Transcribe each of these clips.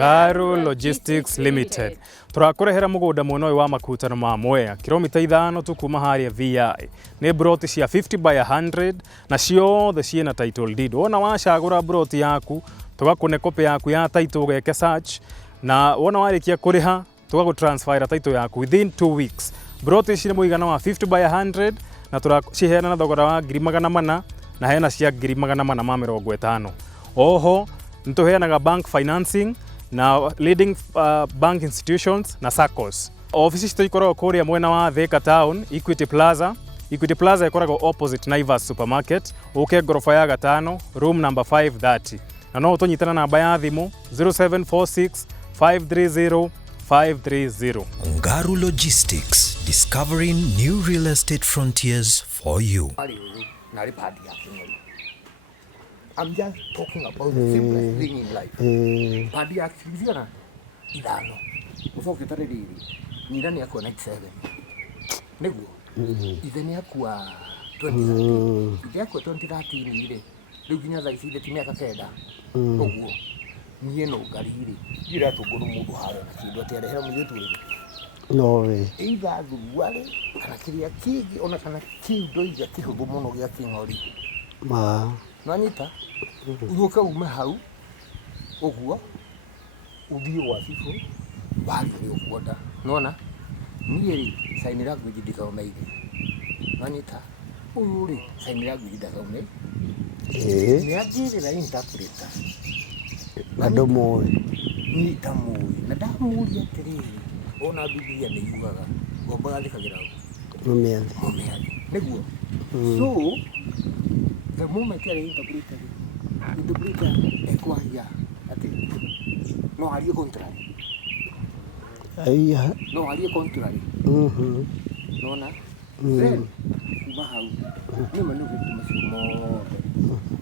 Ngaru Logistics Limited. Turakurehera mugunda mwena wa makutano ma Mwea kilomita 5 tu kuma haria VI. Ni broti cia 50 by 100 na ciothe ciena title deed. Wona wacagura broti yaku tugakune copy yaku ya title geke search na wona warikia kuriha tugagutransfera title yaku within 2 weeks. Broti cire muigana wa 50 by 100 na turaciheana na thogora wa 400 na hena cia 450. Oho nituheanaga bank financing na leading bank institutions na SACCOs. Office citũ ikoragwo kũrĩa mwena wa Thika Town, Equity Plaza. Equity Plaza ikoragwo opposite Naivas Supermarket, uke ngorofa ya 5, room number 530. Na no ũtũnyitana namba ya thimũ 0746 530 530. Ngaru Logistics, discovering new real estate frontiers for you. I'm just talking about the simplest thing in life. Padi ya kizira idano. Usoke tare riri. Nirani yako 97. Niguo. Izeni yako 2013. Izeni yako 2013 ile. Luginya za iside timia kakeda. Oguo. Niye no gariri. Ira tuguru mundu haro na kindu aterehera muyetu ri. No we. Iga duwale kana kiria kigi ona kana kindo iga kihuthu muno gia kingori. Ma. Nanyita. Ugoka ume hau. Oguo. Uthio wa fifo. Bali ri okuoda. Nona? Nieri sainira gwithika umeige. Nanyita. Uyuri sainira gwithika ume. Ni ajiri na interpreter. Bado moe. Ni tamu. Na damuria tiriri. Ona Biblia ni yugaga. Gomba athikagira. Mumeathi. Niguo. So the moment I interpreter ekwaria ati no arie contrary. Aiya. No arie contrary. Nona? Then bahau. Ni manu vitu masimo.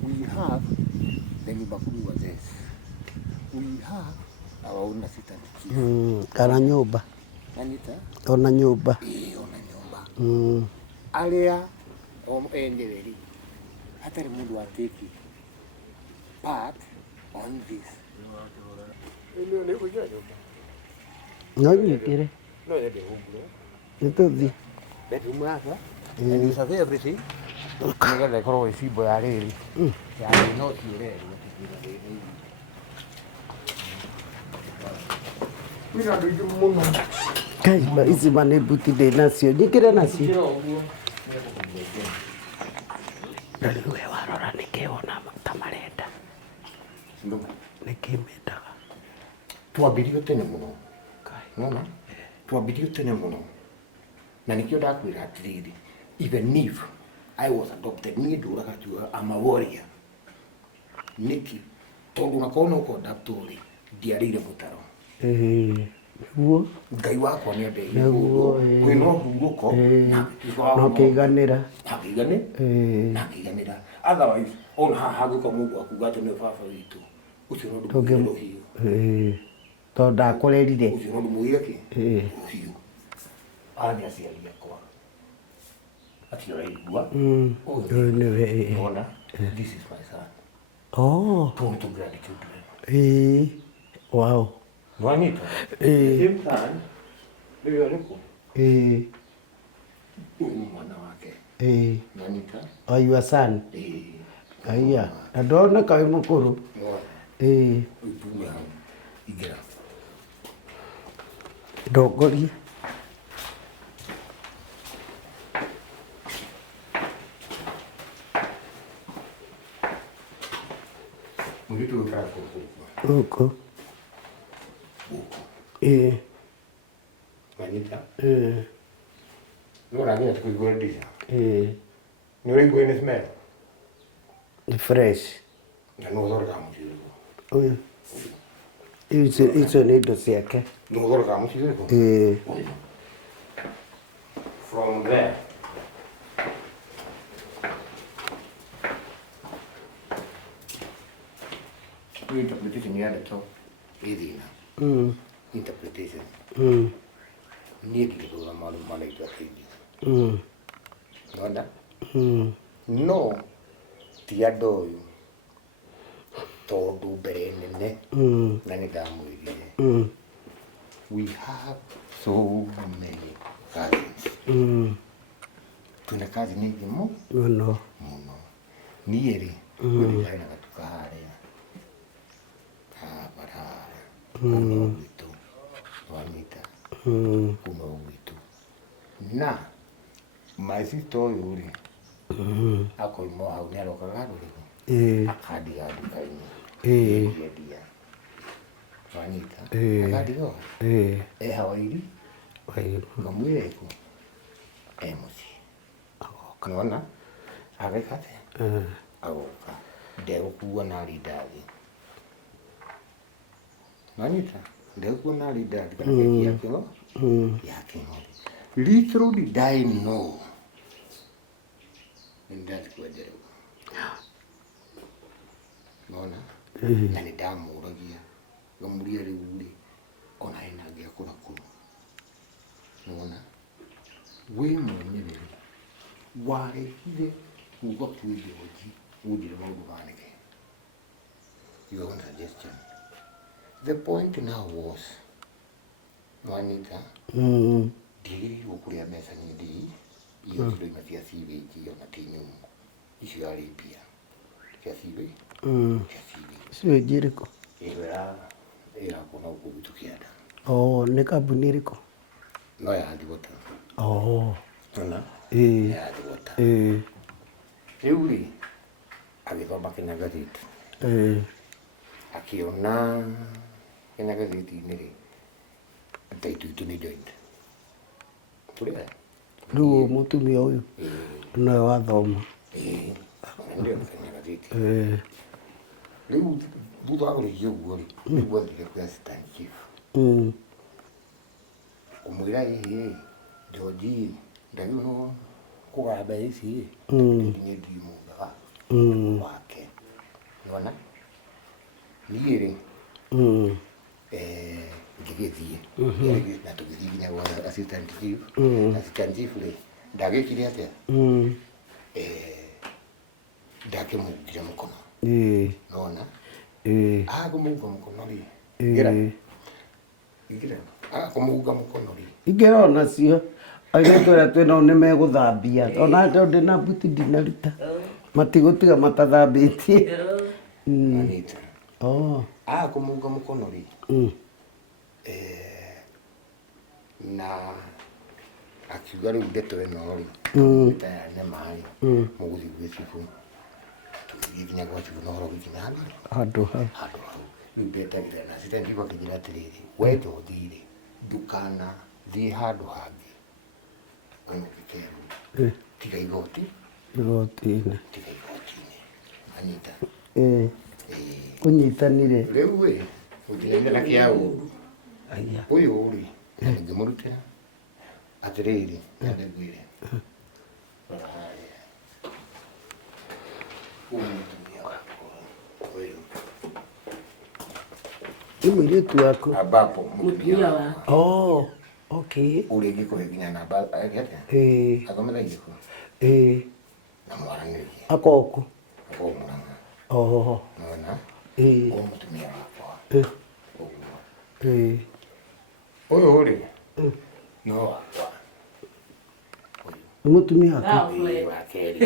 We have the Nibakuru was this. We have our own assistant. Kana nyumba. Anita? Ona nyumba. Ona nyumba. Area enjeri. Hatari mundu ateki part on this. No nyikire. No ende huko. Nituthi. Bedroom yako. And you have everything. Nigga korwo isibo ya riri. Ya no kire. Mira ndio muno. Kai ba izi mane buti de nacio. Nyikire nacio. Ndari we warora nikiona tamarenda. Nĩkĩmendaga. Twambirio tene mũno. Nona? Twambirio tene mũno. Na nĩkĩo ndakwĩra atĩrĩrĩ, even if I was adopted, niĩ ndũraga kiuga I'm a warrior. Nĩkĩ? Tondũ nakorwo no kũadaptwo-rĩ, ndiarĩire mũtaro. Nĩguo. Ngai wakwa nĩ andĩire Nĩguo. kwĩna ũhurũko na Nokĩiganĩra. Nakĩiganĩra. Otherwise, ona haha hangĩkorwo mũndũ akuga atĩ nĩwe baba witũ, ũcio no ndũmũgĩre rũhiũ. Tondũ ndakũrerire. Ũcio no ndũmũgĩre kĩ? Rũhiũ. Aya nĩ aciari akwa. Acio ũraigua? Ũyũ nĩwe. Ona, this is my son. Tũu nĩ tũ-grandchildren. Wow. Nĩwanyita? Same son. Rĩu arĩkũ? Ũyũ nĩ mwana wake. Nĩwanyita? Your son? Aya, na ndoneka wĩ mũkũrũ. Rĩu tume hau. Ingĩra. Ndongoria. Mũirĩtu ũyũ ũikaraga gũkũ. Gũkũ. Wanyita? Nĩũraginya tũkũigua ndica? Nĩũraigua ĩnĩ smell? Nĩ fresh. Na nũ ũthondekaga mũciĩ ũyũ? Ũyũ. Icio nĩ indo ciake. Nũ ũthondekaga mũciĩ ũyũ? From there. Interpretation ya ndeto ĩ thĩna. Interpretation. Niĩ ndingĩthũra maũndũ ma Maitũ ateithio. Nĩwona? No ti andũ ũyũ tondũ mbere nene na nĩndamwĩrire. We have so many cousins. Twĩna cousin aingĩ mũno. Niĩ-rĩ, ndarĩ na gatuka harĩa. Barabara. Kuno gwitũ. Wanyita? Kuno gwitũ. Na my sister ũyũ-rĩ, akoima o hau nĩarokaga rũrĩrĩ. Akandiga nduka-inĩ. Ndiendia. Wanyita? Akandiga o hau. Hawairi. Ngamwĩra ĩkũ. Mũciĩ. Nĩwona? Ageka atĩa? Agoka. Ndegũkua narĩ ndathi. Wanyita? Ndegũkua narĩ ndathi kana keki ya kĩng'ori. Little did I know. Nĩndathi kwenja rĩu. Nĩwona? Na nĩndamũragia. Ngamũria rĩu-rĩ, ona hena angĩ akũra kũu. Nĩwona? We mwenyewe waregire kuga kwĩ Njoji ũnjĩre maũndũ manĩke. Your own suggestion. The point now was, Wanyita, ndiagĩrĩirwo kũrĩa mbeca nyingĩ iyo ciroima cia sewage ona ti nyũmũ. Icio arĩ mbia cia sewage. Cia sewage. Sewage ĩrĩkũ? Ĩyo ĩrakwo na gũkũ gwitũ Kĩanda. Nĩ kambuni ĩrĩkũ? No ya Thigota. Ona? Ya Thigota. Rĩu-rĩ, agĩthoma Kenya Gazette. Akĩona Kenya Gazette-inĩ-rĩ, atĩ Aitũ Aitũ nĩ joint. Tũrĩa? Rĩu mũtumia ũyũ nowe wathoma. Ndio Kenya Gazette. Rĩu thutha wa kũrĩkia ũguo-rĩ, nĩguo athire kwĩ assistant chief. Ũmwĩra Njoji, ndagĩrĩirwo kũgaya mbeca ici-ĩ, nginya ndimugaga wake. Nĩwona? Niĩ-rĩ, ngĩgĩthiĩ na tũgĩthiĩ nginya gwa assistant chief. Assistant chief-rĩ, ndagĩkire atĩa? Ndakĩmũhungire mũkono. Nĩwona? Akũmũhunga mũkono-rĩ, akũmũhunga mũkono-rĩ, ingĩra onacio airĩtu arĩa twĩnao nĩmegũthambia. Ona ndĩ na mbuti ndinaruta. Matigũtiga matathambĩtie. Wanyita? Akũmũhunga mũkono-rĩ, na akiuga rĩu ndeto ĩno-rĩ, ta ya nema-rĩ, mũgũthiĩ gwĩ cibũ. nginya gwaku no horo gĩkinya handũ hau rĩu ndetagĩrĩra na citengiuga kĩnjĩra atĩrĩrĩ wetwo thirĩ ndukana thiĩ handũ hangĩ ona gĩkerwo tiga igoti igoti-inĩ tiga igoti-inĩ anyita ũnyitanire rĩu gũtinaire na kĩa ũyũ rĩ ngĩmũrutĩra atĩrĩrĩ nyende ngwĩre rora harĩa ũyũ mũtumia wakwa ũyũ nĩ mũirĩtu waku ambapo mũtumia wa okay ũrĩa ingĩkũhe nginya namba athomithagia kũ na mwaranĩrie akoku akoo Mũrang'a nona ũyũ mũtumia wakwa ũyũ rĩ no wakwa nĩ mũtumia waku wa kerĩ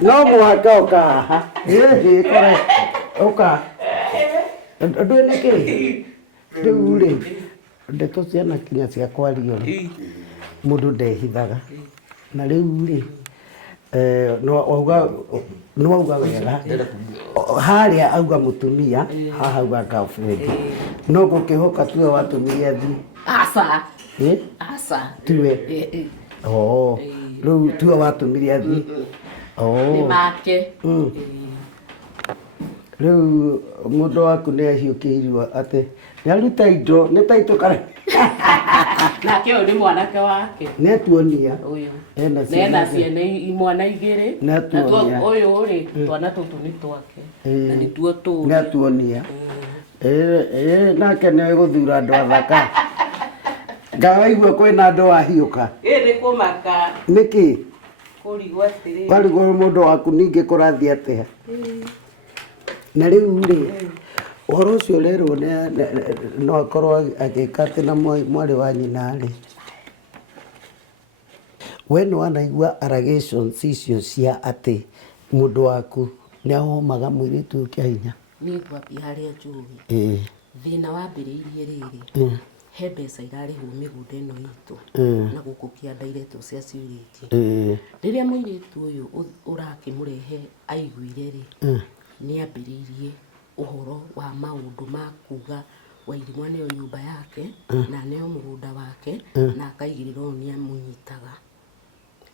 no mũhaka ũka haha kore ũka ndũĩ nĩ kĩ rĩu rĩ ndeto ciana kinya cia kwario rĩ mũndũ ndehithaga na rĩu rĩ no auga wega harĩa auga mũtumia haha auga girlfriend no gũkĩhoka tuwe watũmire athi Asa tuwe rĩu tuwe watũmire athi nĩ make rĩu mũndũ waku nĩ ahiũkĩirwo atĩ nĩaruta indo nĩ taitũ kana nake ũyũ nĩ mwanake wake netuonia ũyũ nena ciana imwana igĩrĩ ũyũ rĩ twana tũtũ nĩ twake na nĩtuo tũĩ netuonia nake nĩ gũthura andũ athaka ngawaigua kwĩna andũ wahiũka nĩ kũmaka nĩkĩ kũrigwo atĩrĩ warigwo mũndũ waku ningĩ kũrathiĩ atĩa na rĩu rĩ ũhoro ũcio ũrerwo no akorwo agĩka atĩ na mwarĩ wa nyina rĩ we nĩ wanaigua allegations icio cia atĩ mũndũ waku nĩ ahomaga mũirĩtu ũyũ kĩa hinya niĩ ngwambia harĩa njũĩ thĩna wambĩrĩirie rĩrĩ he mbeca irarĩhwo mĩgũnda ĩno itũ na gũkũ kĩanda iretwo cia ciurĩtie rĩrĩa mũirĩtu ũyũ ũrakĩmũrehe aiguire rĩ nĩ ambĩrĩirie ũhoro wa maũndũ ma kuga Wairimwa nĩyo nyũmba yake na nĩyo mũgũnda wake na akaigĩrĩrwo nĩ amũnyitaga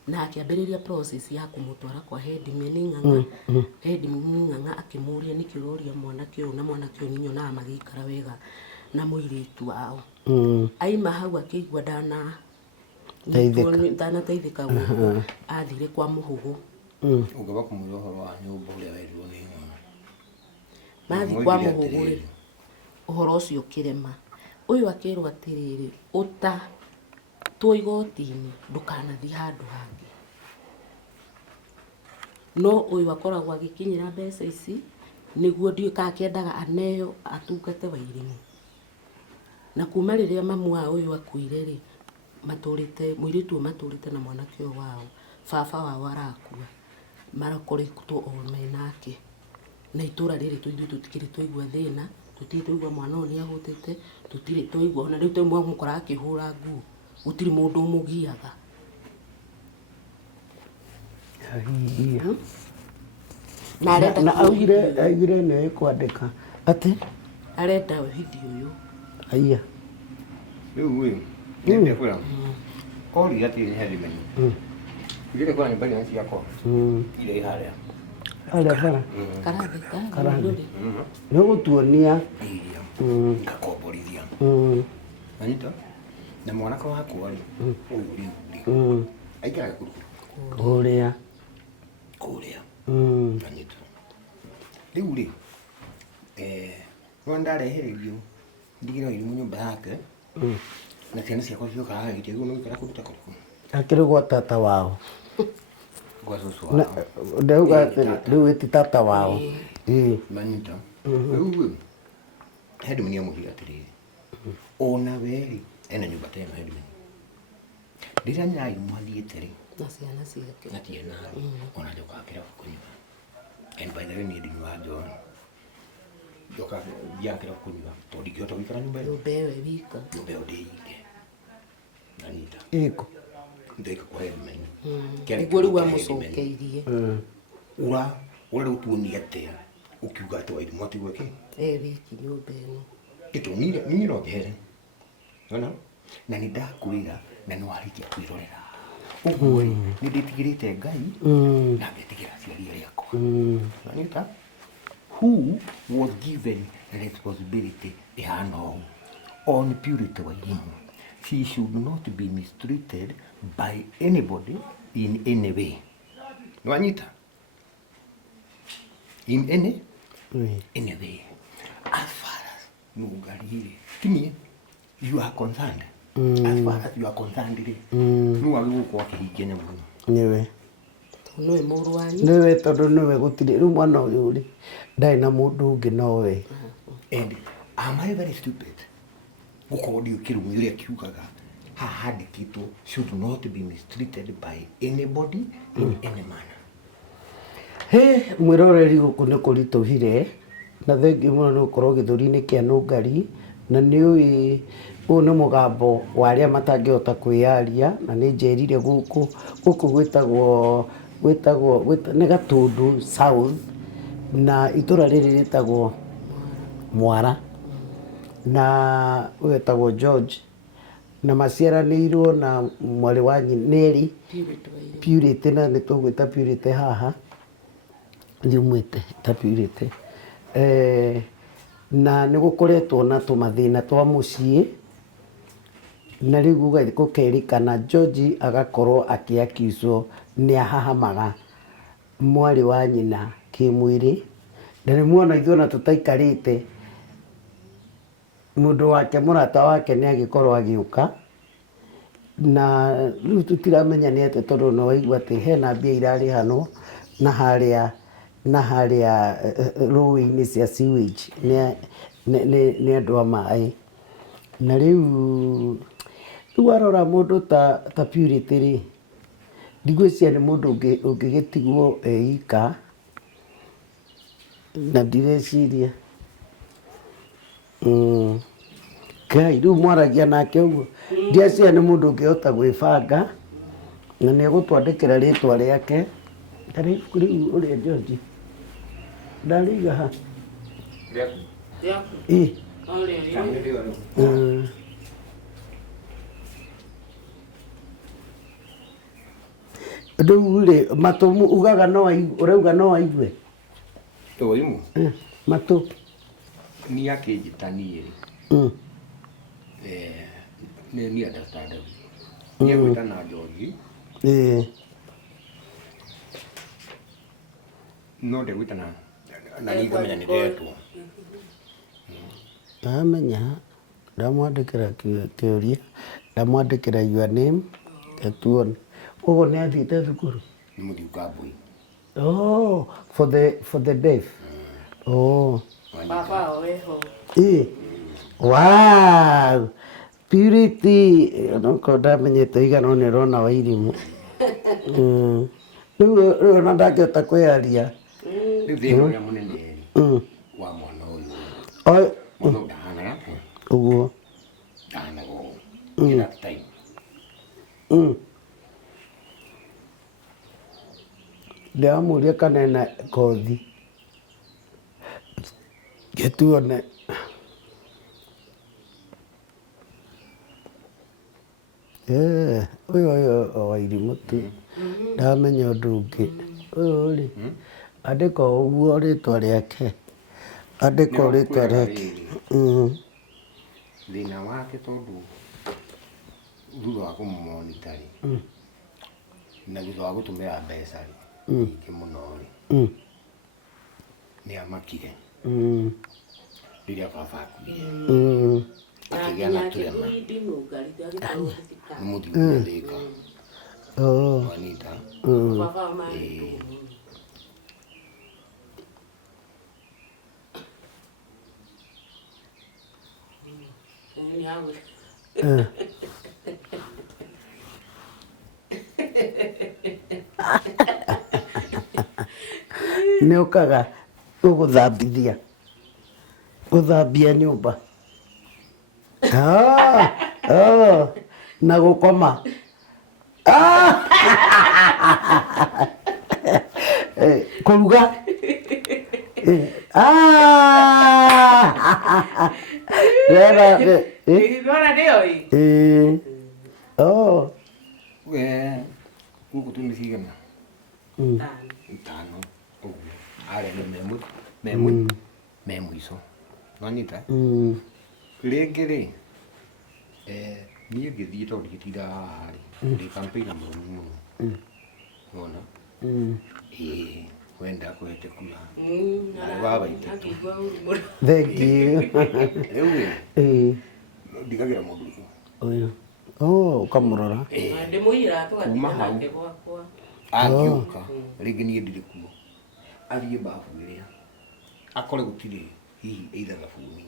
na akĩambĩrĩria process ya kũmũtwara kwa headman Ng'ang'a headman Ng'ang'a akĩmũria nĩkĩ ũroria mwanake ũyũ na mwanake ũyũ nĩnyonaga magĩikara wega na mũirĩtu wao aima hau akĩigua ndanateithĩka gũkũ athire kwa mũhũgũ ũngĩba kũmwĩra ũhoro wa nyũmba ũrĩa werirwo nĩ Ng'ang'a mathi kwa mũhũgũ rĩ ũhoro ũcio kĩrema ũyũ akĩrwo atĩrĩrĩ ũta tuo igoti-inĩ ndũkanathiĩ handũ hangĩ no ũyũ akoragwo agĩkinyĩra mbeca ici nĩguo ndiũĩ kana akĩendaga aneo atungate Wairimũ na kuma rĩrĩa mamu wa ũyũ akuire rĩ matũrĩte mũirĩtu ũyũ matũrĩte na mwanake ũyũ wao baba wao arakua marakoretwo o menake na itũra rĩrĩ tũtikĩrĩ twaigua thĩna tũtirĩ twaigua mwana ũyũ nĩahũtĩte tũtirĩ twaigua ona rĩu twaigua mũkora akĩhũra nguo gũtirĩ mũndũ ũmũgiaga na augire nĩ kwandĩka atĩ arenda video ũyũ aiya rĩu nĩ kwĩra kori atĩ nĩ headman igĩrĩ kwa nyũmba iria ciakwa iria iharĩa arĩa karathĩ nĩ gũtuonia iria ngakomborithia anyita na mwanake wakwa rĩ ũyũ rĩu aikaraga kũrĩa anyita rĩu rĩ no ndarehererio ndigĩre Wairimũ nyũmba yake na ciana ciakwa ciokaga gĩtĩ guo nĩgũikara kũruta kũrĩkũ akĩrĩ gwa tata wao gwa cũcũ wao ndauga atĩ rĩu ti tata wao manyita rĩu headman amũhire atĩrĩrĩ ona we ena nyũmba ta ĩno headman rĩrĩa Wairimũ athiĩte rĩ na ciana ciake na tiena ona njokaga kĩrabu kũnyua and by the way niĩ ndinyuaga njohi njokaga thiaga kĩrabu kũnyua tondũ ndingĩhota gũikara nyũmba ĩyo nyũmba ĩyo ĩwika nyũmba ĩyo ndĩike anyita ĩkũ ndĩkũhe meni nĩguo rĩu amũcokeirie ura rĩu tuonie atĩa ũkiuga atĩ Wairimu atigwo kĩ wiki nyũmba ĩno gĩtũmi niĩ no ngĩhere ona na nĩ ndakwĩra na nĩ warĩkia kwĩrorera ũguo nĩ ndĩtigĩrĩte Ngai na ngĩtigĩra aciari arĩakwa nanyita who was given responsibility ihana ũũ on Purity Wairimu. She should not be mistreated by anybody in any way. Nanyita in any way. As far as Nungari, Timmy, you are concerned. As far as you are concerned, no one will walk again. Niwe nĩwe mũrũ wanyu niwe tondũ niwe gũtirĩ rĩu mwana ũyũ rĩ ndarĩ na mũndũ ũngĩ nowe. And am I very stupid? Gũkorwo ndiũkĩrũmĩ ũrĩa kiugaga haha handĩkĩtwo should not be mistreated by anybody in any manner. He mwĩroreri gũkũ nĩ kũritũhire na thengiũ mũno nĩ gũkorwo Gĩthũri-inĩ Kĩa Nũngari na nĩ ũĩ ũyũ nĩ mũgambo wa arĩa matangĩhota kwĩyaria na nĩ njerire gũkũ gwĩtagwo nĩ Gatũndũ South na itũra rĩrĩ rĩtagwo Mwara na wetagwo George na maciaranĩirwo na mwarĩ wa Nyeri Purity na nĩ tũgwĩta Purity haha ndiumĩte ta Purity na nĩ gũkoretwo na tũmathĩna twa mũciĩ na rĩu gũkerĩkana George agakorwo akĩakicwo nĩ ahahamaga mwarĩ wa nyina kĩmwĩrĩ na nĩ muona ithuĩ ona tũtaikarĩte mũndũ wake mũrata wake nĩ agĩkorwo agĩũka na rĩu tũtiramenya nĩ atĩ tondũ no waigua atĩ hena mbia irarĩhanwo na harĩa rũĩ-inĩ cia sewage nĩ andũ a maĩ na rĩu warora mũndũ ta Purity rĩ ndigwĩciria nĩ mũndũ ũngĩgĩtigwo eika na ndireciria Ngai rĩu mwaragia nake ũguo ndieciria nĩ mũndũ ũngĩhota gwĩbanga na nĩ egũtwandĩkĩra rĩtwa rĩake rĩu ũrĩa George ndarĩiga ha rĩu rĩ matũ ugaga ũrauga no aigue Wairimu matũ nĩ akĩnjĩtaniĩ rĩ nĩ understand nĩ egwĩtana George no ndegwĩtana na nĩ ngamenya nĩ ndetwo amenya ndamwandĩkĩra kĩũria ndamwandĩkĩra your name etuone ũguo nĩ athiĩte thukuru nĩ mũthiu kambũi for the deaf baba weho wow Purity noko ndamenyete igana nĩ rona Wairimu rĩu ona ndangĩhota kwĩyaria rĩu thĩna ũrĩa mũnene wa mwana ũyũ mũno ndahanaga ũguo ndahanaga ũũ that time ndĩramũria kana ena kothi gĩtuone ũyũ Wairimu tu ndamenya ũndũ ũngĩ ũyũ rĩ andĩka ũguo rĩtwa rĩake andĩka rĩtwa rĩake thĩna wake tondũ thutha wa kũmũmonita rĩ na thutha wa gũtũmĩra mbeca rĩ nyingĩ mũno rĩ nĩ amakire rĩrĩa baba akuire akĩgĩa na kĩrema nĩ mũthiu gũthĩka wanita nĩ ũkaga gũthambia nyũmba na gũkoma Kũruga. Ndona nĩoĩ. Gũkũ twĩ mĩcigana 5 ũguo arĩa me mũico wanyita rĩngĩ rĩ niĩ ngĩthiĩ tondũ ndĩgĩtindaga haha rĩ ndĩ campaign mũno mũno wona wenda kũhete kura narĩ baba itatũ Thank you. rĩu rĩ ndigagĩra mũndũ Ũyũ. Ũkamũrora. Ndĩmũira tũgathiĩ nake gwakwa. Angĩũka rĩngĩ niĩ ndirĩ kuo athiĩ babu ĩrĩa akore gũtirĩ hihi either thabuni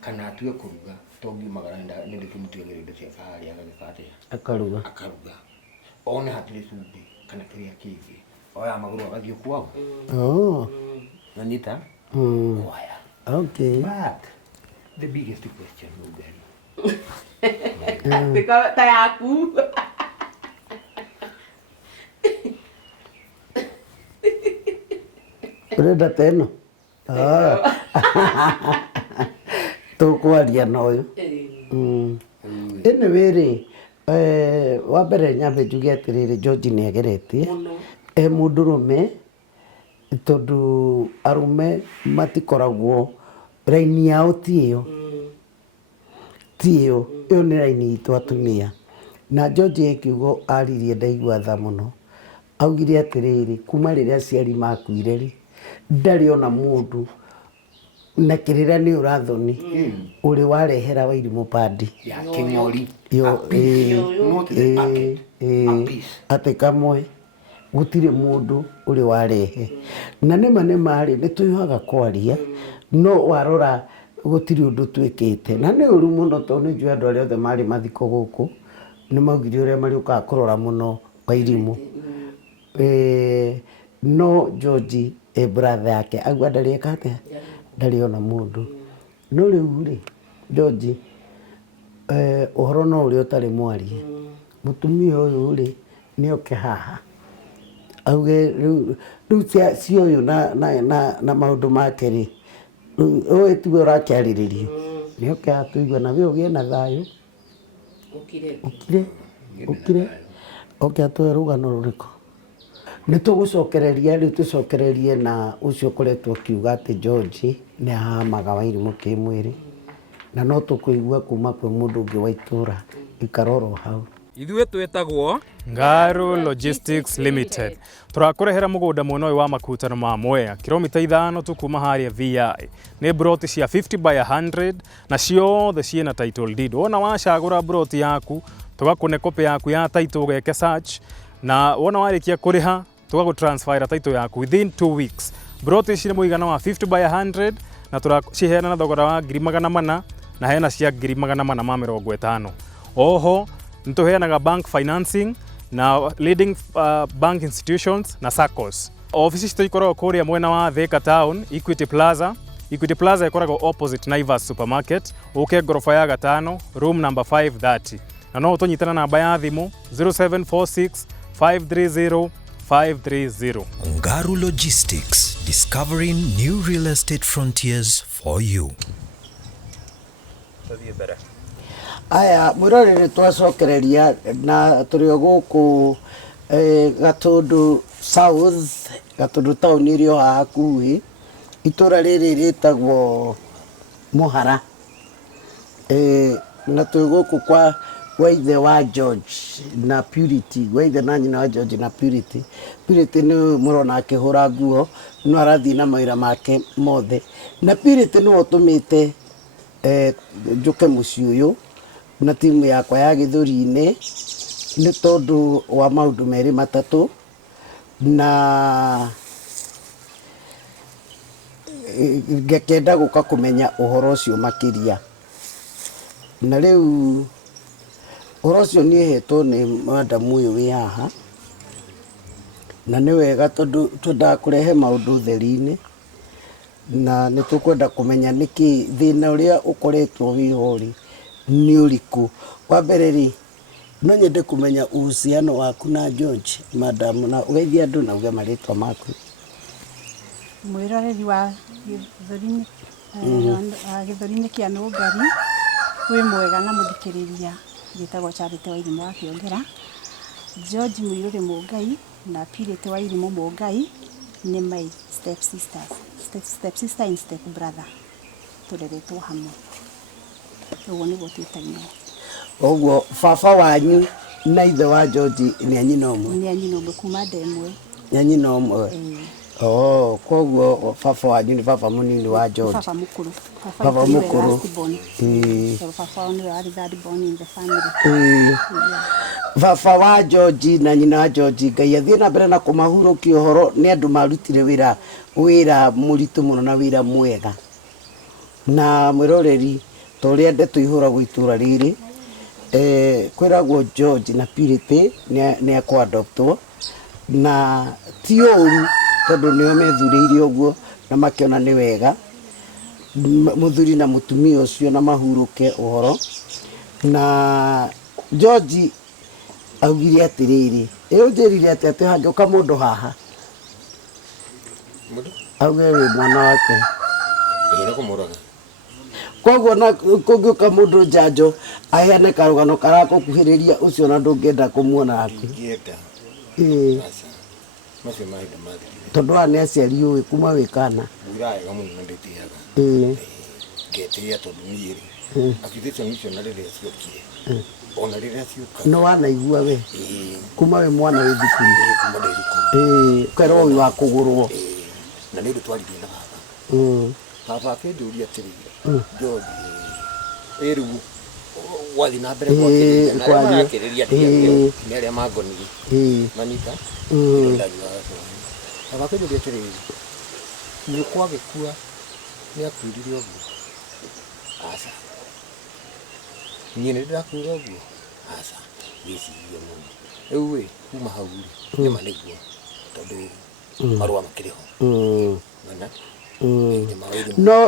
kana atue kũruga tongiumagara nĩndĩkĩmũtigagĩra indo ciake harĩa agagĩka atĩa Akaruga. one hatirĩ cumbĩ kana kĩrĩa kĩngĩ oya magũrũ agathiĩ kwao nanyita kwaya. Okay. But the biggest question Nungari Ta yaku. Ũrenda ta ĩno? Tũkwaria na ũyũ. Anyway rĩ, wa mbere nyambe njuge atĩrĩrĩ, George nĩageretie mũndũrũme tondũ arũme matikoragwo raini yao ti ĩyo nĩ raini itũ atumia. Na George kiugo aririe ndaigua tha mũno, augire atĩrĩrĩ kuma rĩrĩa aciari makuire rĩ ndarĩ ona mũndũ na kĩrĩra nĩ ũrathoni ũrĩ warehera Wairimũ padi ya kĩng'ori atĩ kamwe gũtirĩ mũndũ ũrĩ warehe. Na nĩma rĩ nĩtũhiũhaga kwaria no warora gũtirĩ ũndũ twĩkĩte na nĩ ũru mũno tondũ nĩnjũĩ andũ arĩa othe marĩ mathiko gũkũ nĩmaugire ũrĩa marĩũkaga kũrora mũno Wairimũ. No George brother yake agua ndarĩ eka atĩa ndarĩ ona mũndũ. No rĩu rĩ George ũhoro no ũrĩa ũtarĩ mwarie mũtumia ũyũ rĩ nĩoke haha auge rĩu cioyũ na maũndũ make rĩ ũĩ tiwe ũrakĩarĩrĩrio nĩoke atũigua na we ũgĩe na thayũ ũkire oke atũhe rũgano rũrĩkũ. Nĩtũgũcokereria rĩu tũcokererie na ũcio ũkoretwo akiuga atĩ George nĩahamaga Wairimũ kĩmwĩrĩ na no tũkũigua kuma kwĩ mũndũ ũngĩ wa itũra ikaroro hau. Ithuĩ twĩtagwo Ngaru Logistics Limited. Tũrakũrehera mũgũnda mwena ũyũ wa makutano ma Mwea kilomita 5 tu kuma harĩa VI. Nĩ broti cia 50 by 100 na ciothe ciĩna title deed. Wona wacagũra broti yaku tũgakũne kopi yaku ya title ũgeke search na wona warĩkia kũrĩha tũgagũtransfera title yaku within 2 weeks. Broti cirĩ mũigana wa 50 by 100 na tũraciheana na thogora wa 400 na hena cia 450. Oho nĩtũheanaga bank financing na leading bank institutions na SACCOs. Ofisi citũ ikoragwo kũrĩa mwena wa Thika Town, Equity Plaza. Equity Plaza ikoragwo opposite Naivas Supermarket, ũke ngorofa ya 5, room number 530. Na no ũtũnyitana namba ya thimũ 0746 530 530. Ngaru Logistics, discovering new real estate frontiers for you. Aya mwĩrorere twacokereria na tũrĩ o gũkũ Gatũndũ South, Gatũndũ town ĩrĩ o haha hakuhĩ. Itũra rĩrĩ rĩtagwo Mũhara na tũrĩ gũkũ kwa ithe wa George na Purity, wa ithe na nyina wa George na Purity. Purity nĩ mũrona akĩhũra nguo no arathiĩ na mawĩra make mothe na Purity nĩ ũtũmĩte njũke mũciĩ ũyũ na timu yakwa ya Gĩthũri-inĩ nĩ tondũ wa maũndũ merĩ matatũ na ngakenda gũka kũmenya ũhoro ũcio makĩria. Na rĩu ũhoro ũcio niĩ hetwo nĩ madamu ũyũ wĩ haha na nĩ wega tondũ twendaga kũrehe maũndũ ũtheri-inĩ na nĩ tũkwenda kũmenya nĩkĩ thĩna ũrĩa ũkoretwo wĩho rĩ nĩ ũrĩkũ. Wa mbere rĩ no nyende kumenya uhusiano waku na George madam na ugeithia andu na uge maritwa maku mwiroreri wa Gĩthũri-inĩ Kĩa Nũngari wĩ mwega na mũthikĩrĩria gĩtagwo Charity wa Irimũ wa Kĩongera George Mũirũrĩ Mũngai na Pirĩte wa Irimũ Mũngai nĩ my step sister and step brother tũreretwo hamwe ũguo nĩguo twĩtaine oguo baba wanyu na ithe wa George nĩ anyina ũmwe nĩ anyina ũmwe kuma ndemwe nĩ anyina ũmwe koguo baba wanyu nĩ baba mũnini wa George baba mũkũrũ baba nĩ wa third born in the family baba wa George na nyina wa George Ngai athiĩ na mbere na kũmahurũkia ũhoro nĩ andũ marutire wĩra mũritũ mũno na wĩra mwega na mwĩroreri torĩa ndeto ihũragwo itũra rĩrĩ kwĩragwo George na Pirĩte nĩ akũadoptwo na ti ũru tondũ nĩo methurĩire ũguo na makĩona nĩ wega mũthuri na mũtumia ũcio na mahurũke ũhoro na George augire atĩrĩrĩ ũnjĩrire atĩ hangĩũka mũndũ haha auge wĩ mwana wake koguo na kũngĩũka mũndũ njanjo aheane karũgano karakũkuhĩrĩria ũcio na ndũngĩenda kũmuona haku tondũ wa nĩ aciari ũĩ kuma wĩ kana no wanaigua we kuma wĩ mwana wĩ thukuru kerwo wĩ wa kũgũrwo na nĩ ũndũ twarithie na baba baba akĩnjũria atĩrĩrĩ George rĩu wathi na mbere kwakĩrĩria nĩ arĩa mangonirie manyita baba akĩnjũria atĩrĩrĩ nyũkwa agĩkua nĩ akuĩrire ũguo aca niĩ nĩ ndĩrakuĩra ũguo aca gĩcirie mũno rĩu ĩ kuma hau rĩ nĩma nĩguo tondũ marũa makĩrĩ ho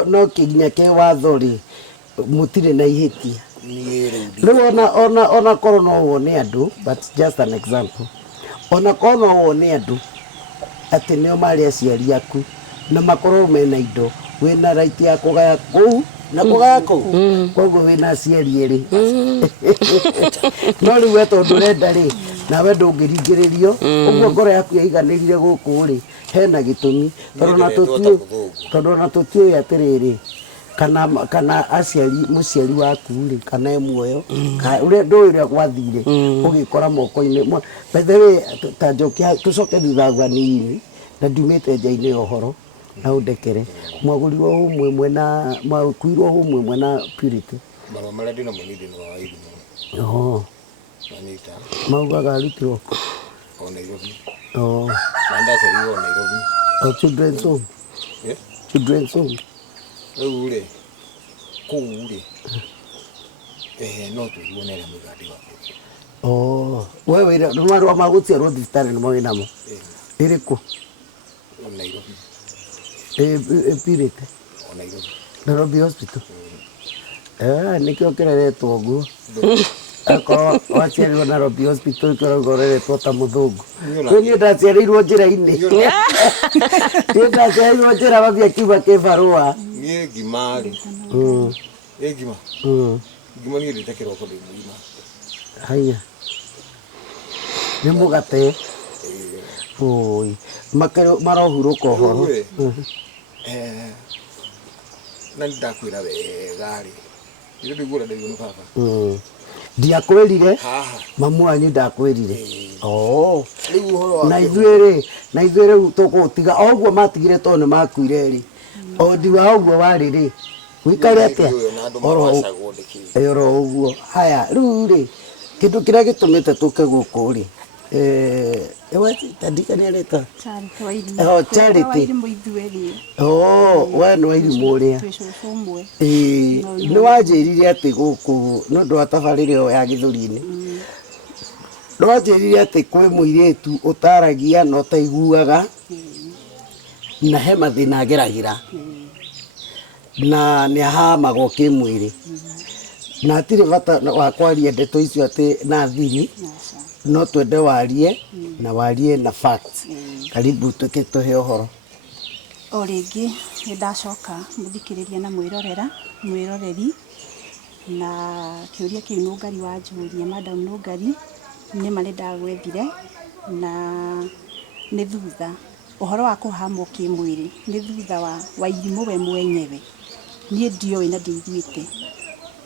no kinya ke watho ri mutire na ihĩtia rĩu ona korwo no wone andũ but just an example ona korwo no wone andũ atĩ nĩo marĩ aciari aku na makorwo mena indo wĩna right ya kũgaya kũu na kũgaya kũu koguo wĩna aciari erĩ no rĩu we tondũ ũrenda rĩ nawe ndũngĩringĩrĩrio ũguo ngoro yaku yaiganĩrire gũkũ rĩ hena gĩtũmi tondũ na tũtiũĩ atĩrĩrĩ kana aciari mũciari waku rĩ kana e muoyo ũrĩa ndũĩ ũrĩa gwathire ũgĩkora moko-inĩ by the way ta njokia tũcoke thutha gwanini na ndiumĩte nja-inĩ ya ũhoro na ũndekere mwagũrirwo ũmwe mwena mwakuirwo ũmwe mwena Pirĩte marũa marĩa ndĩ namo nĩ ndĩ wa Irimũ manita maugaga arutirwo o Nairobi na ndacerirwo o Nairobi children's home children's home rĩu rĩ kũu rĩ no tũiguo nĩ arĩa mũigandi waku we wĩra nĩ marũa ma gũciarwo thibitarĩ nĩmo wĩ namo ĩrĩkũ o Nairobi Pirĩte o Nairobi Nairobi hospital nĩkĩo kĩreretwo ũguo akorwo waciarirwo Nairobi hospital ĩkoragwo ũreretwo ta mũthũngũ niĩ ndaciarĩirwo njĩra-inĩ niĩ ndaciarĩirwo njĩra babi akiuga kĩ barũa niĩ ngima rĩ ngima niĩ ndĩte kĩroko ndĩ mũgima haya nĩ mũgate oi marohurũka ũhoro na ndakwĩra wega rĩ nĩ ndĩguo ndaigua nĩ baba ndiakwĩrire mamu wanyu ndakwĩrire na ithuĩ rĩu tũgũtiga o ũguo matigire tondũ nĩ makuire rĩ ondi wa ũguo warĩ rĩ wĩikare atĩa oro ũguo haya rĩu rĩ kĩndũ kĩrĩa gĩtũmĩte tũke gũkũ rĩ tandika nĩ areta Charity we nĩ wa Irimũ ũrĩa nĩ wanjĩrire atĩ gũkũ nĩ ũndũ wa tabarĩra ĩyo ya Gĩthũri-inĩ nĩ wanjĩrire atĩ kwĩ mũirĩtu ũtaragia na ũtaiguaga na he mathĩna ageragĩra na nĩ ahamagwo kĩmwĩrĩ na atirĩ bata wa kwaria ndeto icio atĩ na thiri no twende warie na warie na facts. Karibu tũhe ũhoro. O rĩngĩ nĩndacoka mũthikĩrĩria na mwĩroreri na kĩũria kĩu Nungari wanjũria Madam Nungari nĩma nĩndagwethire na nĩ thutha ũhoro wa kũhahamwo kĩmwĩrĩ nĩ thutha wa irimũ we mwenyewe niĩ ndioĩ na ndiguĩte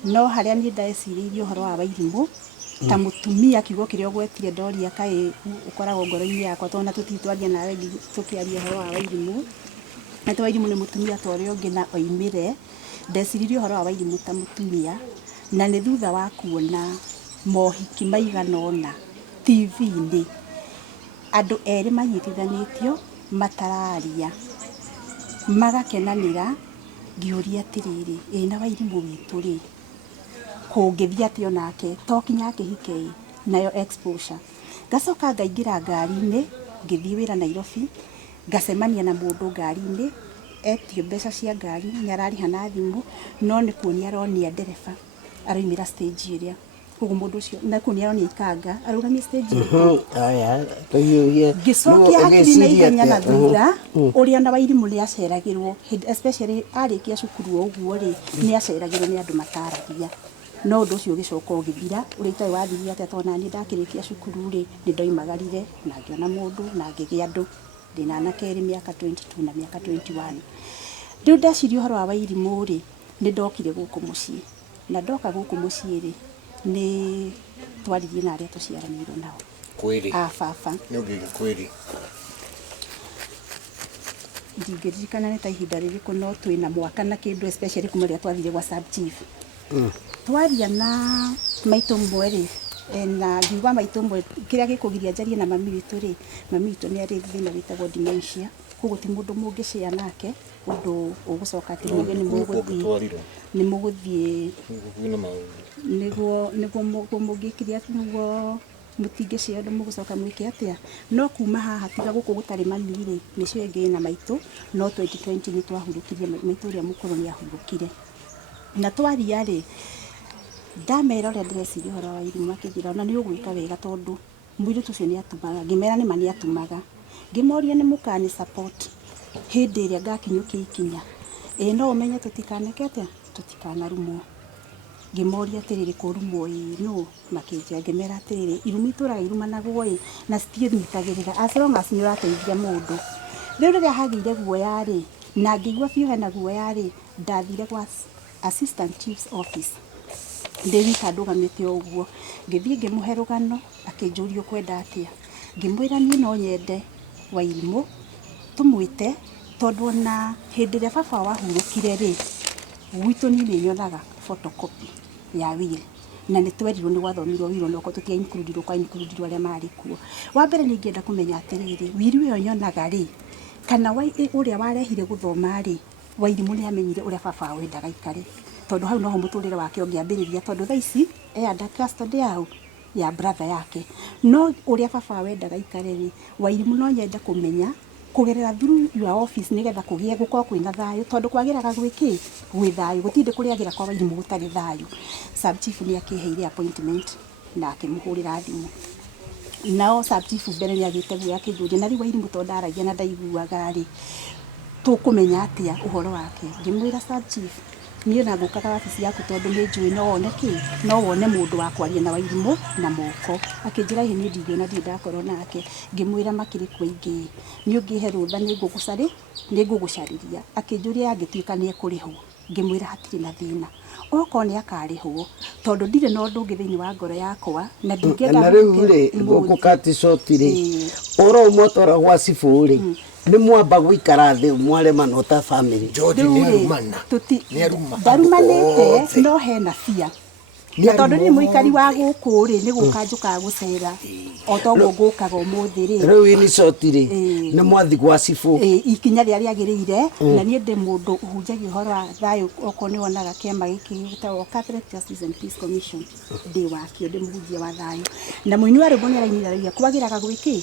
no harĩa niĩ ndecirĩirie ũhoro wa irimũ ta mũtumia kiugo kĩrĩa ũgwetire ndoria kaĩ ũkoragwo ngoro-inĩ yakwa tondũ tũtitwaria nawe tũkĩaria ũhoro wa irimũ na irimũ nĩ mũtumia ta ũrĩa ũngĩ na oimire ndeciririe ũhoro wa irimũ ta mũtumia na nĩ thutha wa kuona mohiki maigana ũna TV-inĩ andũ erĩ manyitithanĩtio matararia magakenanĩra ngĩũria atĩrĩrĩ na irimũ witũ rĩ kũngĩthiĩ atĩ onake to kinya kĩhike nayo exposure ngacoka ngaingĩra ngari-inĩ ngĩthiĩ wĩra Nairobi ngacemania na mũndũ ngari-inĩ etio mbeca cia ngari nĩararĩha na thimũ no nĩ kuonia aronia ndereba araumĩra stage ĩrĩa koguo mũndũ ũcio na kuonia aronia ikanga arũgamia stage ĩrĩa ngĩcokia hakiri na ihenya na thutha ũrĩa na Wairimũ nĩaceragĩrwo especially arĩkia cukuru ũguo rĩ nĩaceragĩrwo nĩ andũ mataragia no ũndũ ũcio ũgĩcoka ũgĩthira ũrĩa itarĩ wathirire atĩa tondũ naniĩ ndakĩrĩkia cukuru rĩ nĩndoimagarire na ngĩona mũndũ na ngĩgĩa andũ ndĩna anake erĩ mĩaka 22 na mĩaka 21 rĩu ndeciria ũhoro wa Wairimũ rĩ nĩndokire gũkũ mũciĩ na ndoka gũkũ mũciĩ rĩ nĩ twaririe na arĩa tũciaranĩirwo nao kwĩrĩ baba nĩ ũngĩga kwĩrĩ ndingĩririkana nĩ ta ihinda rĩrĩkũ no twĩna mwaka na kĩndũ especially kuma rĩrĩa twathire gwa sub chief twaria na Maitũ Mwarĩ na ngiuga Maitũ Mwarĩ kĩrĩa gĩkũgiria njarie na mami witũ rĩ mami witũ nĩ arĩ thĩna wĩtagwo dementia koguo ti mũndũ mũngĩcĩa nake ũndũ ũgũcoka atĩ mũgĩ nĩ mũgũthiĩ nĩguo mũngĩkĩria nĩguo mũtingĩcĩa ũndũ mũgũcoka mwĩke atĩa no kuma haha tiga gũkũ gũtarĩ mami rĩ nĩcio ĩngĩ na Maitũ no 2020 nĩ twahurũkirie Maitũ ũrĩa mũkũrũ nĩ ahurũkire na twaria rĩ ndamera ũrĩa ndĩreciria ũhoro wa Wairimũ akĩnjĩra na nĩ ũgwĩka wega tondũ mũirĩtu ũcio nĩ atumaga ngĩmera nĩma nĩ atumaga ngĩmoria nĩ mũkani support hĩndĩ ĩrĩa ngakinyũkia ikinya no ũmenye tũtikaneke atĩa tũtikanarumwo ngĩmoria atĩrĩrĩ kũrumwo no makĩnjĩra ngĩmera atĩrĩrĩ irumi itũraga irumanagwo na citinyitagĩrĩra as long as nĩ ũrateithia mũndũ rĩu rĩrĩa hagĩire guoya rĩ na ngĩigua biũ hena guoya rĩ ndathire gwa assistant chief's office ndĩwika ndũgamĩte ũguo ngĩthiĩ ngĩmũhe rũgano akĩnjũria kwenda atĩa ngĩmwĩra niĩ no nyende Wairimũ tũmwĩte tondũ na hĩndĩ ĩrĩa baba wahurũkire rĩ gwitũ niĩ nĩnyonaga photocopy ya will na nĩ twerirwo nĩ gwathomirwo will no ko tũtia include kwa include arĩa marĩ kuo wa mbere nĩ ingĩenda kũmenya atĩrĩrĩ will ĩyo nyonaga rĩ kana ũrĩa warehire gũthoma rĩ Wairimũ nĩ amenyire ũrĩa baba wendaga ikare tondũ hau noho mũtũrĩre wake ũngĩambĩrĩria tondũ thaa ici under custody ya brother yake no ũrĩa baba wendaga ikare rĩ Wairimũ no nyenda kũmenya kũgerera through your office nĩgetha kũgĩe gũkorwo kwĩna thayũ tondũ kwagĩraga gwĩ thayũ gũtinde kũrĩagĩra kwa Wairimũ gũtarĩ thayũ sub chief nĩ akĩheire appointment na akĩmũhũrĩra thimũ nao sub chief mbere nĩ agĩte guoya akĩnjũria na rĩu Wairimũ tondũ ndaragia na ndaiguaga rĩ tũkũmenya atĩa ũhoro wake ngĩmwĩra sub chief niĩ na ngũkaga wabici yaku tondũ nĩ njũĩ no wone no wone mũndũ wa kwaria na Wairimũ na moko akĩnjĩra niĩ ndingĩona ndirĩ ndakorwo nake ngĩmwĩra makĩrĩ kũingĩ nĩ ũngĩhe rũtha nĩ ngũgũcarĩria akĩnjũria angĩtuĩka nĩ ekũrĩhwo ngĩmwĩra hatirĩ na thĩna okorwo nĩ akarĩhwo tondũ ndirĩ na ũndũ ũngĩ thĩinĩ wa ngoro yakwa na ndingĩenda na rĩu rĩ gũkũ kati shoti rĩ ũrauma ũtwara gwa cibũ rĩ nĩ mwamba gũikara thĩ mwaremana ta family George nĩ arumana ndarumanĩte no hena bia na tondũ nĩ mũikari wa gũkũ rĩ nĩ gũka njũkaga gũcera o toguo ngũkaga ũmũthĩ rĩ rĩu ini shoti rĩ nĩ mwathi gwa cibũ ikinya rĩrĩa rĩagĩrĩire na niĩ ndĩ mũndũ ũhunjagia ũhoro wa thayũ okorwo nĩ wonaga kĩama gĩkĩ gĩtagwo Catholic Justice and Peace Commission ndĩ wakĩo ndĩ mũhunjia wa thayũ na mũini wa rwĩmbo nĩ arainĩrĩria kwagĩraga gwĩ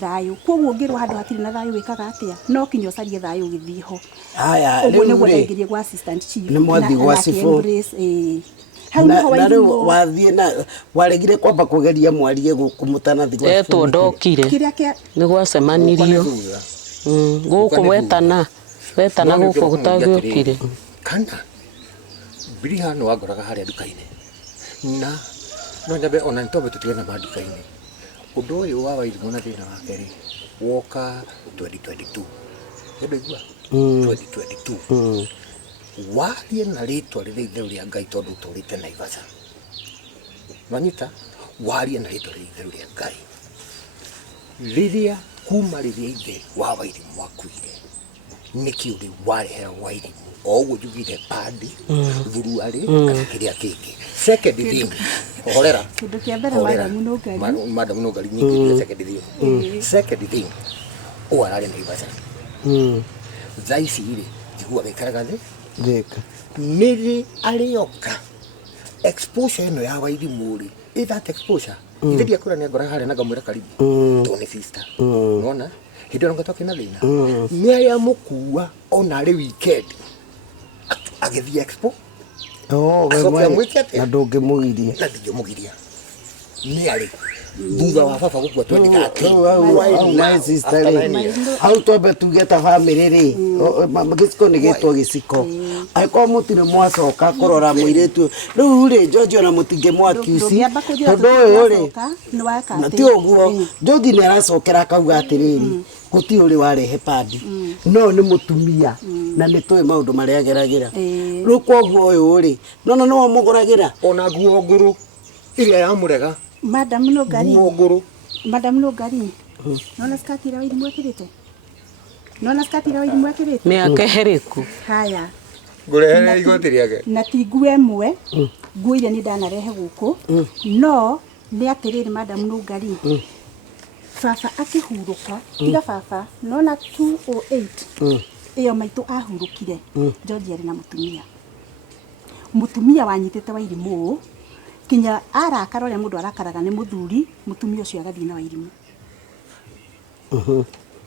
thayũ koguo ngĩrwo handũ hatirĩ na thayũ wĩkaga atĩa no kinya ũcarie thayũ ũgĩthiĩ ho haya rĩu nĩguo ndaingĩrie gwa assistant chief nĩ mwathi gwa cibũ na rĩu wathiĩ na waregire kwamba kũgeria mwarie gũkũ mũtanathi gwa etwo ndokire nĩ gwacemanirio gũkũ wetana gũkũ gũtagĩokire kana mbiri hano wagoraga harĩa nduka-inĩ na no nyambe ona nĩtombe tũtige na manduka-inĩ ũndũ ũyũ wa Wairimu na thĩna wake rĩ woka 2022 hĩndĩ igua 2022 warie na rĩtwa rĩrĩa itherũ rĩa Ngai tondũ ũtũrĩte Naivasha wanyita warie na rĩtwa rĩrĩa itherũ rĩa Ngai rĩrĩa kuma rĩrĩa ithe wa Wairimu wakuire nĩkĩ ũrĩ warehera Wairimu o ũguo njugire padi thuruarĩ kana kĩrĩa kĩngĩ second thing horera kĩndũ kĩa mbere Madam Nungari nyingĩ second thing ararĩ Naivasha thaa ici rĩ njiguaga aikaraga thĩ nĩrĩ arĩoka exposure ĩno ya Wairimu rĩ that exposure ithe ndiakwĩra nĩangora harĩa na ngamwĩra karibu tondũ nĩ sister unaona hĩndĩ ĩyo ngatoka na thĩna nĩ arĩa mũkua ona arĩ weekend agĩthiĩ expo na ndũngĩmũgiria na ndingĩmũgiria nĩ arĩ thutha wa baba gũkua 2013 hau twambe tuge ta bamĩrĩ rĩ gĩciko nĩ gĩtwo gĩciko angĩkorwo mũtirĩ mwacoka kũrora mũirĩtu rĩu rĩ George ona mũtingĩmwakiuci tondũ ũyũ rĩ na ti ũguo George nĩ aracokera akauga atĩrĩrĩ gũtirĩ ũrĩ warehe padi no nĩ mũtumia na nĩ tũĩ maũndũ marĩa ageragĩra rĩu koguo ũyũ rĩ nona no mũgũragĩra ona nguo ngũrũ ĩrĩa yamũrega Madam Nungari nona skati ĩrĩa Wairimu ekĩrĩte mĩaka ĩrĩkũ haya ngũrehere igoti rĩake na ti nguo ĩmwe nguo iria nĩ ndanarehe gũkũ no nĩ atĩrĩrĩ Madam Nungari baba akĩhurũka tiga baba nona 208 ĩyo maitũ ahurũkire George arĩ na mũtumia wanyitĩte Wairimu kinya arakara ũrĩa mũndũ arakaraga nĩ mũthuri mũtumia ũcio agathiĩ na Wairimu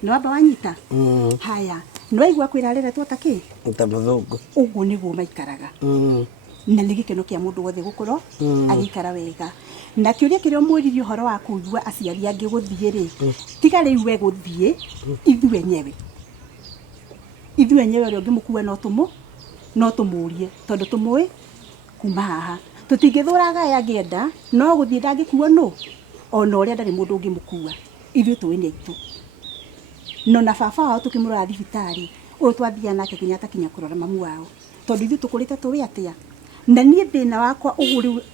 nĩ wamba wanyita haya nĩ waigua kwĩra areretwo ta kĩ ta mũthũngũ ũguo nĩguo maikaraga na nĩ gĩkeno kĩa mũndũ wothe gũkorwo agĩikara wega na kĩũria kĩrĩa mũririe ũhoro wa kũigua aciari angĩ gũthiĩ rĩ tiga rĩu we gũthiĩ ithuĩ enyewe ũrĩa ũngĩmũkua no tũmũrie tondũ tũmũĩ kuma haha tũtingĩthũraga angĩenda no gũthiĩ ndangĩkuo no ona ũrĩa ndarĩ mũndũ ũngĩmũkua ithuĩ tũĩ nĩ aitũ no na baba wao tũkĩmũrora thibitarĩ ũyũ twathiaga nake kinya atakinya kũrora mamu wao tondũ ithuĩ tũkũrĩte tũĩ atĩa na niĩ thĩna wakwa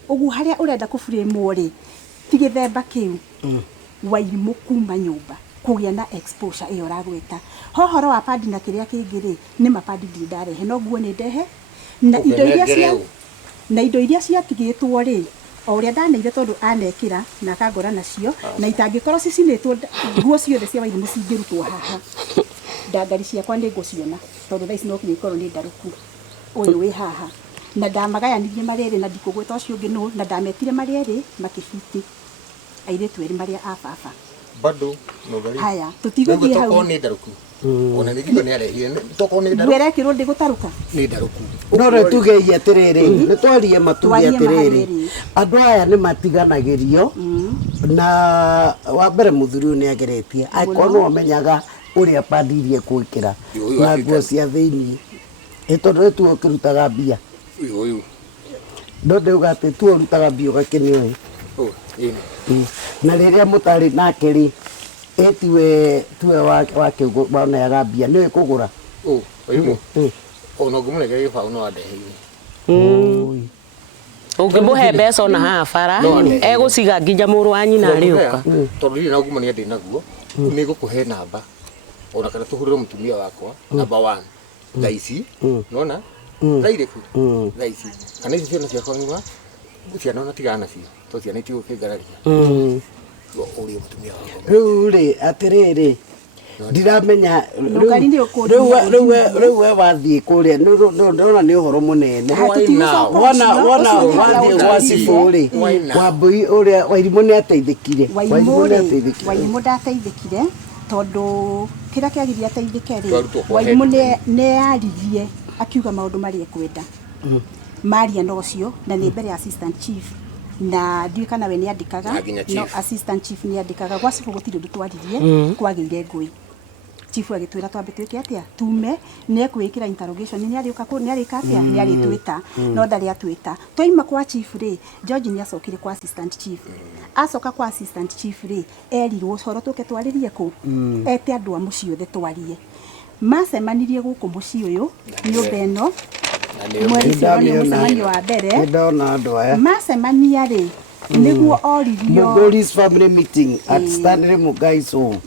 ũguo harĩa ũrenda kũbũrĩmwo rĩ ti gĩthemba kĩu Wairimu kuma nyũmba kũgĩa na exposure ĩyo ũragwĩta hohoro wa padi na kĩrĩa kĩngĩ rĩ nĩ mapadi ndirĩ ndarehe no nguo nĩ ndehe na indo iria ciatigĩtwo rĩ o ũrĩa ndaneire tondũ anekĩra na akangora nacio na itangĩkorwo cicinĩtwo nguo ciothe cia Wairimu cingĩrutwo haha ndangari ciakwa nĩ ngũciona tondũ thaa ici no kinya ikorwo nĩ ndarũku ũyũ wĩ haha na ndamagayanirie marĩrĩ na ndikũgwĩta ũcio ũngĩ no na ndametire marĩrĩ makĩbiti airĩtu erĩ marĩa a baba bado Nungari haya tũtigũthiĩ hau nĩ ndarũku ona nĩ nginya nĩ arehire toko nĩ ndarũku werekĩrwo ndĩgũtarũka nĩ ndarũku no rĩ tugeie atĩrĩrĩ nĩ twarie matuge atĩrĩrĩ andũ aya nĩ matiganagĩrio na wa mbere mũthuri ũyũ nĩ ageretie angĩkorwo no amenyaga ũrĩa padi iria kwĩkĩra na nguo cia thĩinĩ tondũ tu ũkĩrutaga mbia ndũndĩuga atĩ tu ũrutaga mbia ũgakĩnĩoĩ na rĩrĩa mũtarĩ nake rĩ tiwe wake waneaga mbia nĩwe kũgũra ona ngũmũnengere gĩbaũ no andeheire ũngĩmũhe mbeca ona haha bara egũciga nginya mũrũ wa nyina arĩũka tondũ rĩrĩ na ungumania ndĩ naguo nĩ gũkũhe namba ona kana tũhũrĩre mũtumia wakwa namba 1 thaa ici nona thaa irĩkũ thaa ici kana ici ciana ciakwa nyuma ciana ona tigana nacio tondũ ciana itigũkĩngararia ũrĩa mũtumia wakwa rĩu rĩ atĩrĩrĩ ndiramenya rĩu we wathiĩ kũrĩa ndĩrona nĩ ũhoro mũnene wona wathiĩ gwa cibũ rĩ Wambui ũrĩa Wairimu nĩ ateithĩkire Wairimu ndateithĩkire tondũ kĩrĩa kĩagiria ateithĩke rĩ Wairimu nĩ yaririe akiuga maũndũ marĩa ekwenda maria nocio na nĩ mbere ya assistant chief na ndiũ kana we nĩ andikaga no assistant chief nĩ andikaga gwa cifu gũtirĩ ũndũ twaririe kwagĩire ngũĩ chief agĩtwĩra twambe twĩke atĩa tume nĩ ekwĩkĩra interrogation nĩ arĩũka nĩ arĩka atĩa nĩ arĩtwĩta no ndarĩ atwĩta twaima kwa chief rĩ George nĩ acokire kwa assistant chief acoka kwa assistant chief rĩ erirwo coro tũke twarĩrie kũ ete andũ a mũciĩ othe twarie macemanirie gũkũ mũciĩ ũyũ nyũmba ĩno mweri cio mũcemanio wa mbere ndona andũ aya macemania rĩ nĩguo oririo Mungori's family meeting at Stanley Mugai's home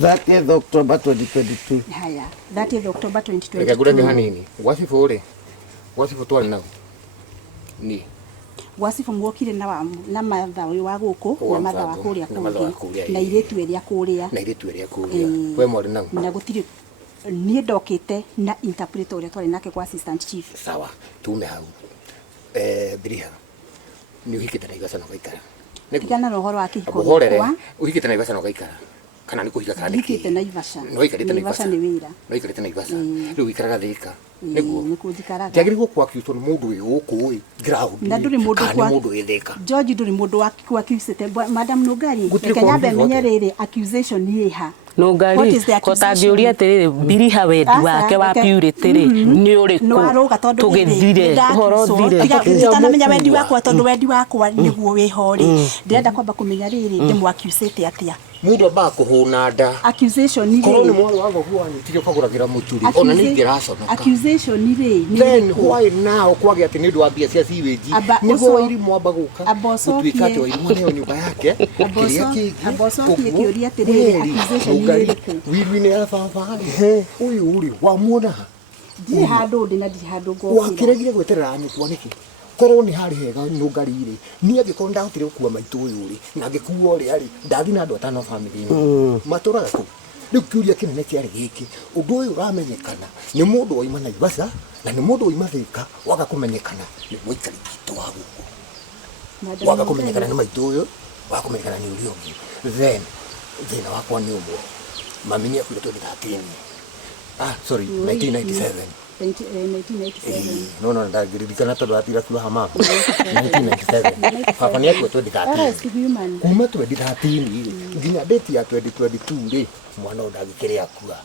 30th October 2022 haya 30th October 2022 reke ngure hanini gwacibũ rĩ gwacibũ twarĩ nao ni gwacibũ mwokire na matha ũyũ wa gũkũ na matha wa kũrĩa kũngĩ na irĩtu ĩrĩa kũrĩa we mwarĩ nao na gũtirĩ niĩ ndokĩte na interpreter ũrĩa twarĩ nake kwa assistant chief sawa tume hau Biriha ni uhikite na Naivasha na ugaikara tigana na ũhoro wa kĩhiko gĩakwa uhikite na Naivasha na ugaikara kana nĩ kũhika kana uhikite Naivasha no ikarite Naivasha nĩ wĩra no ikarite Naivasha rĩu ikaraga Thika nĩguo nĩ kũnjikaraga tiagĩrĩirwo kwakĩutwo nĩ mũndũ wĩ gũkũ ground na ndũrĩ mũndũ wĩ Thika George ndũrĩ mũndũ wakiusĩte madam Nungari reke nyambe menye rĩrĩ accusation yĩha Nungari kotangĩũria atĩrĩrĩ Biriha wendi wake wa purity rĩ nĩ ũrĩkũ tũgĩthire ũhoro thire tutanamenya wendi wakwa tondũ wendi wakwa nĩguo wĩho rĩ ndĩrenda kwamba kũmenya rĩrĩ ndĩmwakiusĩte atĩa mundu amba kuhuna nda accusation ni korwo ni mwana wa gogo anyitire kaguragira muturi ona ni ngiraconoka accusation ni ri then why now kwage ati ni ndu wa bia cia siweji niguo iri mwamba guka gutuika ati iri mwana nyumba yake abosokie kiuria ati ri accusation ni ri wiru ni ya baba uyu uri wa muona ndi handu ndi na ndi handu go wakiregire gweterera nyikwa niki korwo ni hari hega Nungari ri ni angĩkorwo ndahotire gũkua maitũ ũyũ ri na ngĩkua ũrĩa ri ndathi na andũ atano family ĩno matũraga kũ rĩu kĩũria kĩnene kĩarĩ gĩkĩ ũndũ ũyũ ũramenyekana nĩ mũndũ wauma Naivasha na nĩ mũndũ wauma Thika waga kũmenyekana nĩ mũikari witũ wa gũkũ waga kũmenyekana nĩ maitũ ũyũ waga kũmenyekana nĩ ũrĩa ũngĩ then thĩna wakwa nĩ ũmwe mami nĩ akuire 2013 sorry 1997 no ndagiririkana tondũ atira Nĩhahamaga 1997 baba nĩ akuo 2013 kuma 2013 nginya date ya 2022 rĩ mwana ndagĩkĩrĩ akua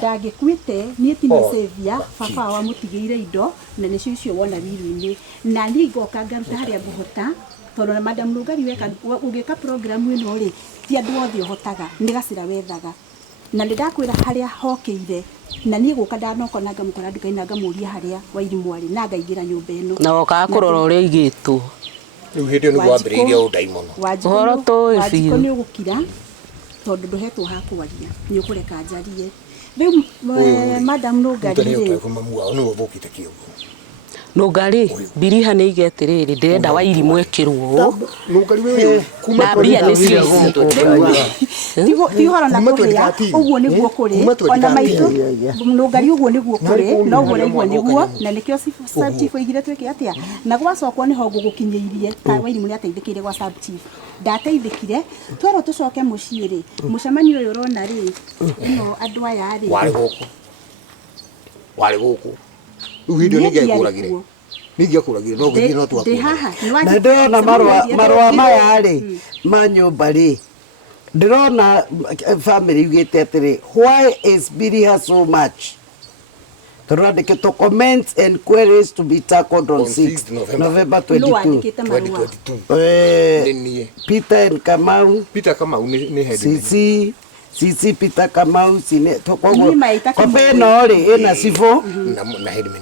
ndagĩkuĩte niĩ ti mũsavia baba wa mũtigĩire indo na nĩcio icio wona wiru-inĩ na niĩ ngoka ngaruta harĩa ngũhota tondũ na madam Nungari weka ũgĩka program ĩno rĩ ti andũ othe ũhotaga nĩ gacĩra wethaga na ndakwĩra harĩa hokĩire na niĩ gũka ndanokona ngamũkora nduka-inĩ ngamũria harĩa wa irimũ arĩ na ngaingĩra nyũmba ĩno na wokaga kũrora ũrĩa igĩtwo rĩu hĩndĩ ĩyo nĩguo wambĩrĩirie ũndaimono ũhoro tũĩ biũ nĩ ũgũkira tondũ ndũhetwo ha kwaria nĩ ũkũreka njarie rĩu madam Nungari nĩ ũthũkĩte kĩũgo Nungari Biriha nĩ ige atĩrĩrĩ ndĩrenda wa irimũ ĩkĩrwo Nungari wewe na mbia nĩ cio ti ũhoro na kũrĩa ũguo nĩguo kũrĩ ona maitũ Nungari ũguo nĩguo kũrĩ no ũguo naiguo nĩguo na nĩkĩo sub chief oigire twĩke atĩa na gwacokwo nĩho ngũgũkinyĩirie wa irimũ nĩ ateithĩkĩire gwa sub chief ndateithĩkire twerwo tũcoke mũciĩ rĩ mũcemanio ũyũ ũrona rĩ ĩno andũ aya rĩ warĩ gũkũ uhidio ningekũragire no gũthiĩ no twakũra na ndĩrona marũa maya rĩ ma nyũmba rĩ ndĩrona family yugĩte atĩrĩ why is Biriha so much tũrandĩkĩtwo comments and queries to be tackled on 6 November 22 Peter Kamau nĩ head Sisi Peter Kamau sine tokogo kopeno ri ina sifo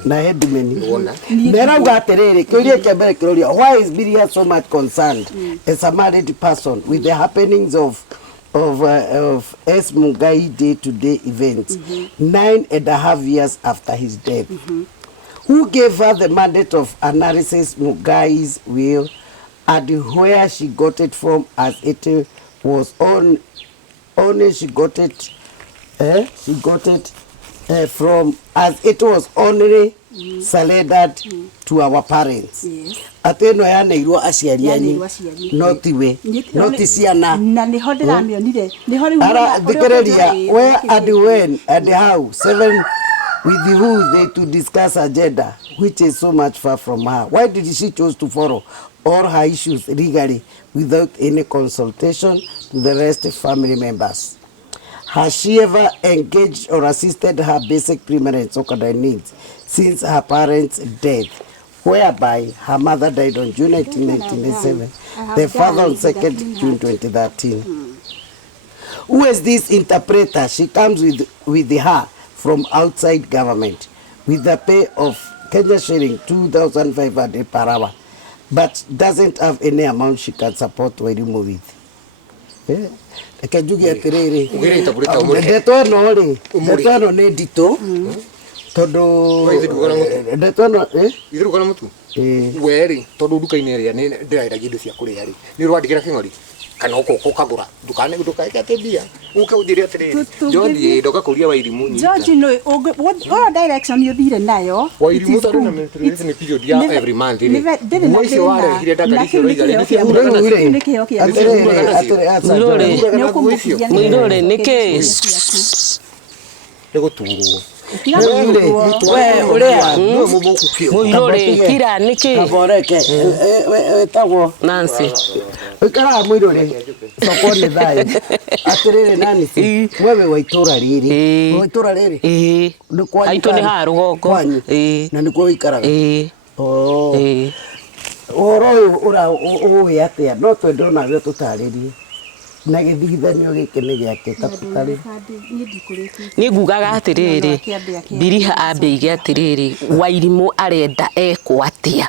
na headman nera ugaterere kĩũria kĩa mbere kĩroria why is Biriha so much concerned as a married person with the happenings of S Mugai day-to-day events 9.5 years after his death who gave her the mandate of analysis Mugai's will and where she got it from as it was only she got it from as it was only surrendered to our parents. Ateno yaneirwo aciari anyu no tiwe no ti ciana na nĩ ho ndĩramĩonire nĩ ho rĩu ara thikĩrĩria where and when and how 7 with who they to discuss agenda, which is so much far from her. Why did she choose to follow all her issues legally without any consultation to the rest of family members? Has she ever engaged or assisted her basic primary secondary needs since her parents' death, whereby her mother died on June 19, 1997, the father on 2nd June 2013? Who is this interpreter? She comes with her from outside government with the pay of Kenya shilling 2,500 per hour, but doesn't have any amount she can support Wairimu with. Reke njuge atiriri ndeto ĩno nĩ nditũ tondũ ndeto ĩno ithiruka na mutu weri tondu nduka-inĩ ĩrĩa nĩ ndĩraendagia indo cia kũrĩa rĩ nĩ ũrwandĩkĩra kĩng'ori kana ũkagũra ndũkaĩke atĩ mbia ũke ũnjĩre atĩrĩrĩ George ndoka kũria Wairimu George no direction ũthire nayo Wairimu tondũ na menstruation period ya every month rĩ mũici warehire ndakari icio rĩigare nĩ cia mũrana nĩ kĩheo kĩa Mwirore nĩkĩ gũturwo Mwirore kira nĩkĩ kaboreke wetagwo Nancy ikara Mwirore soko nĩ thayo atiriri nani si wewe wa itũra rĩrĩ nĩ kwa Aitũ nĩ ha rũgongo na nĩ kwa wĩikaraga ũhoro ũyũ ũĩ atĩa no twende onawe tũtarĩrie na gĩthigithanio gĩkĩ nĩ gĩake tafadhali nĩ ngugaga atĩrĩrĩ Biriha ambĩige atĩrĩrĩ Wairimu arenda ekwo atĩa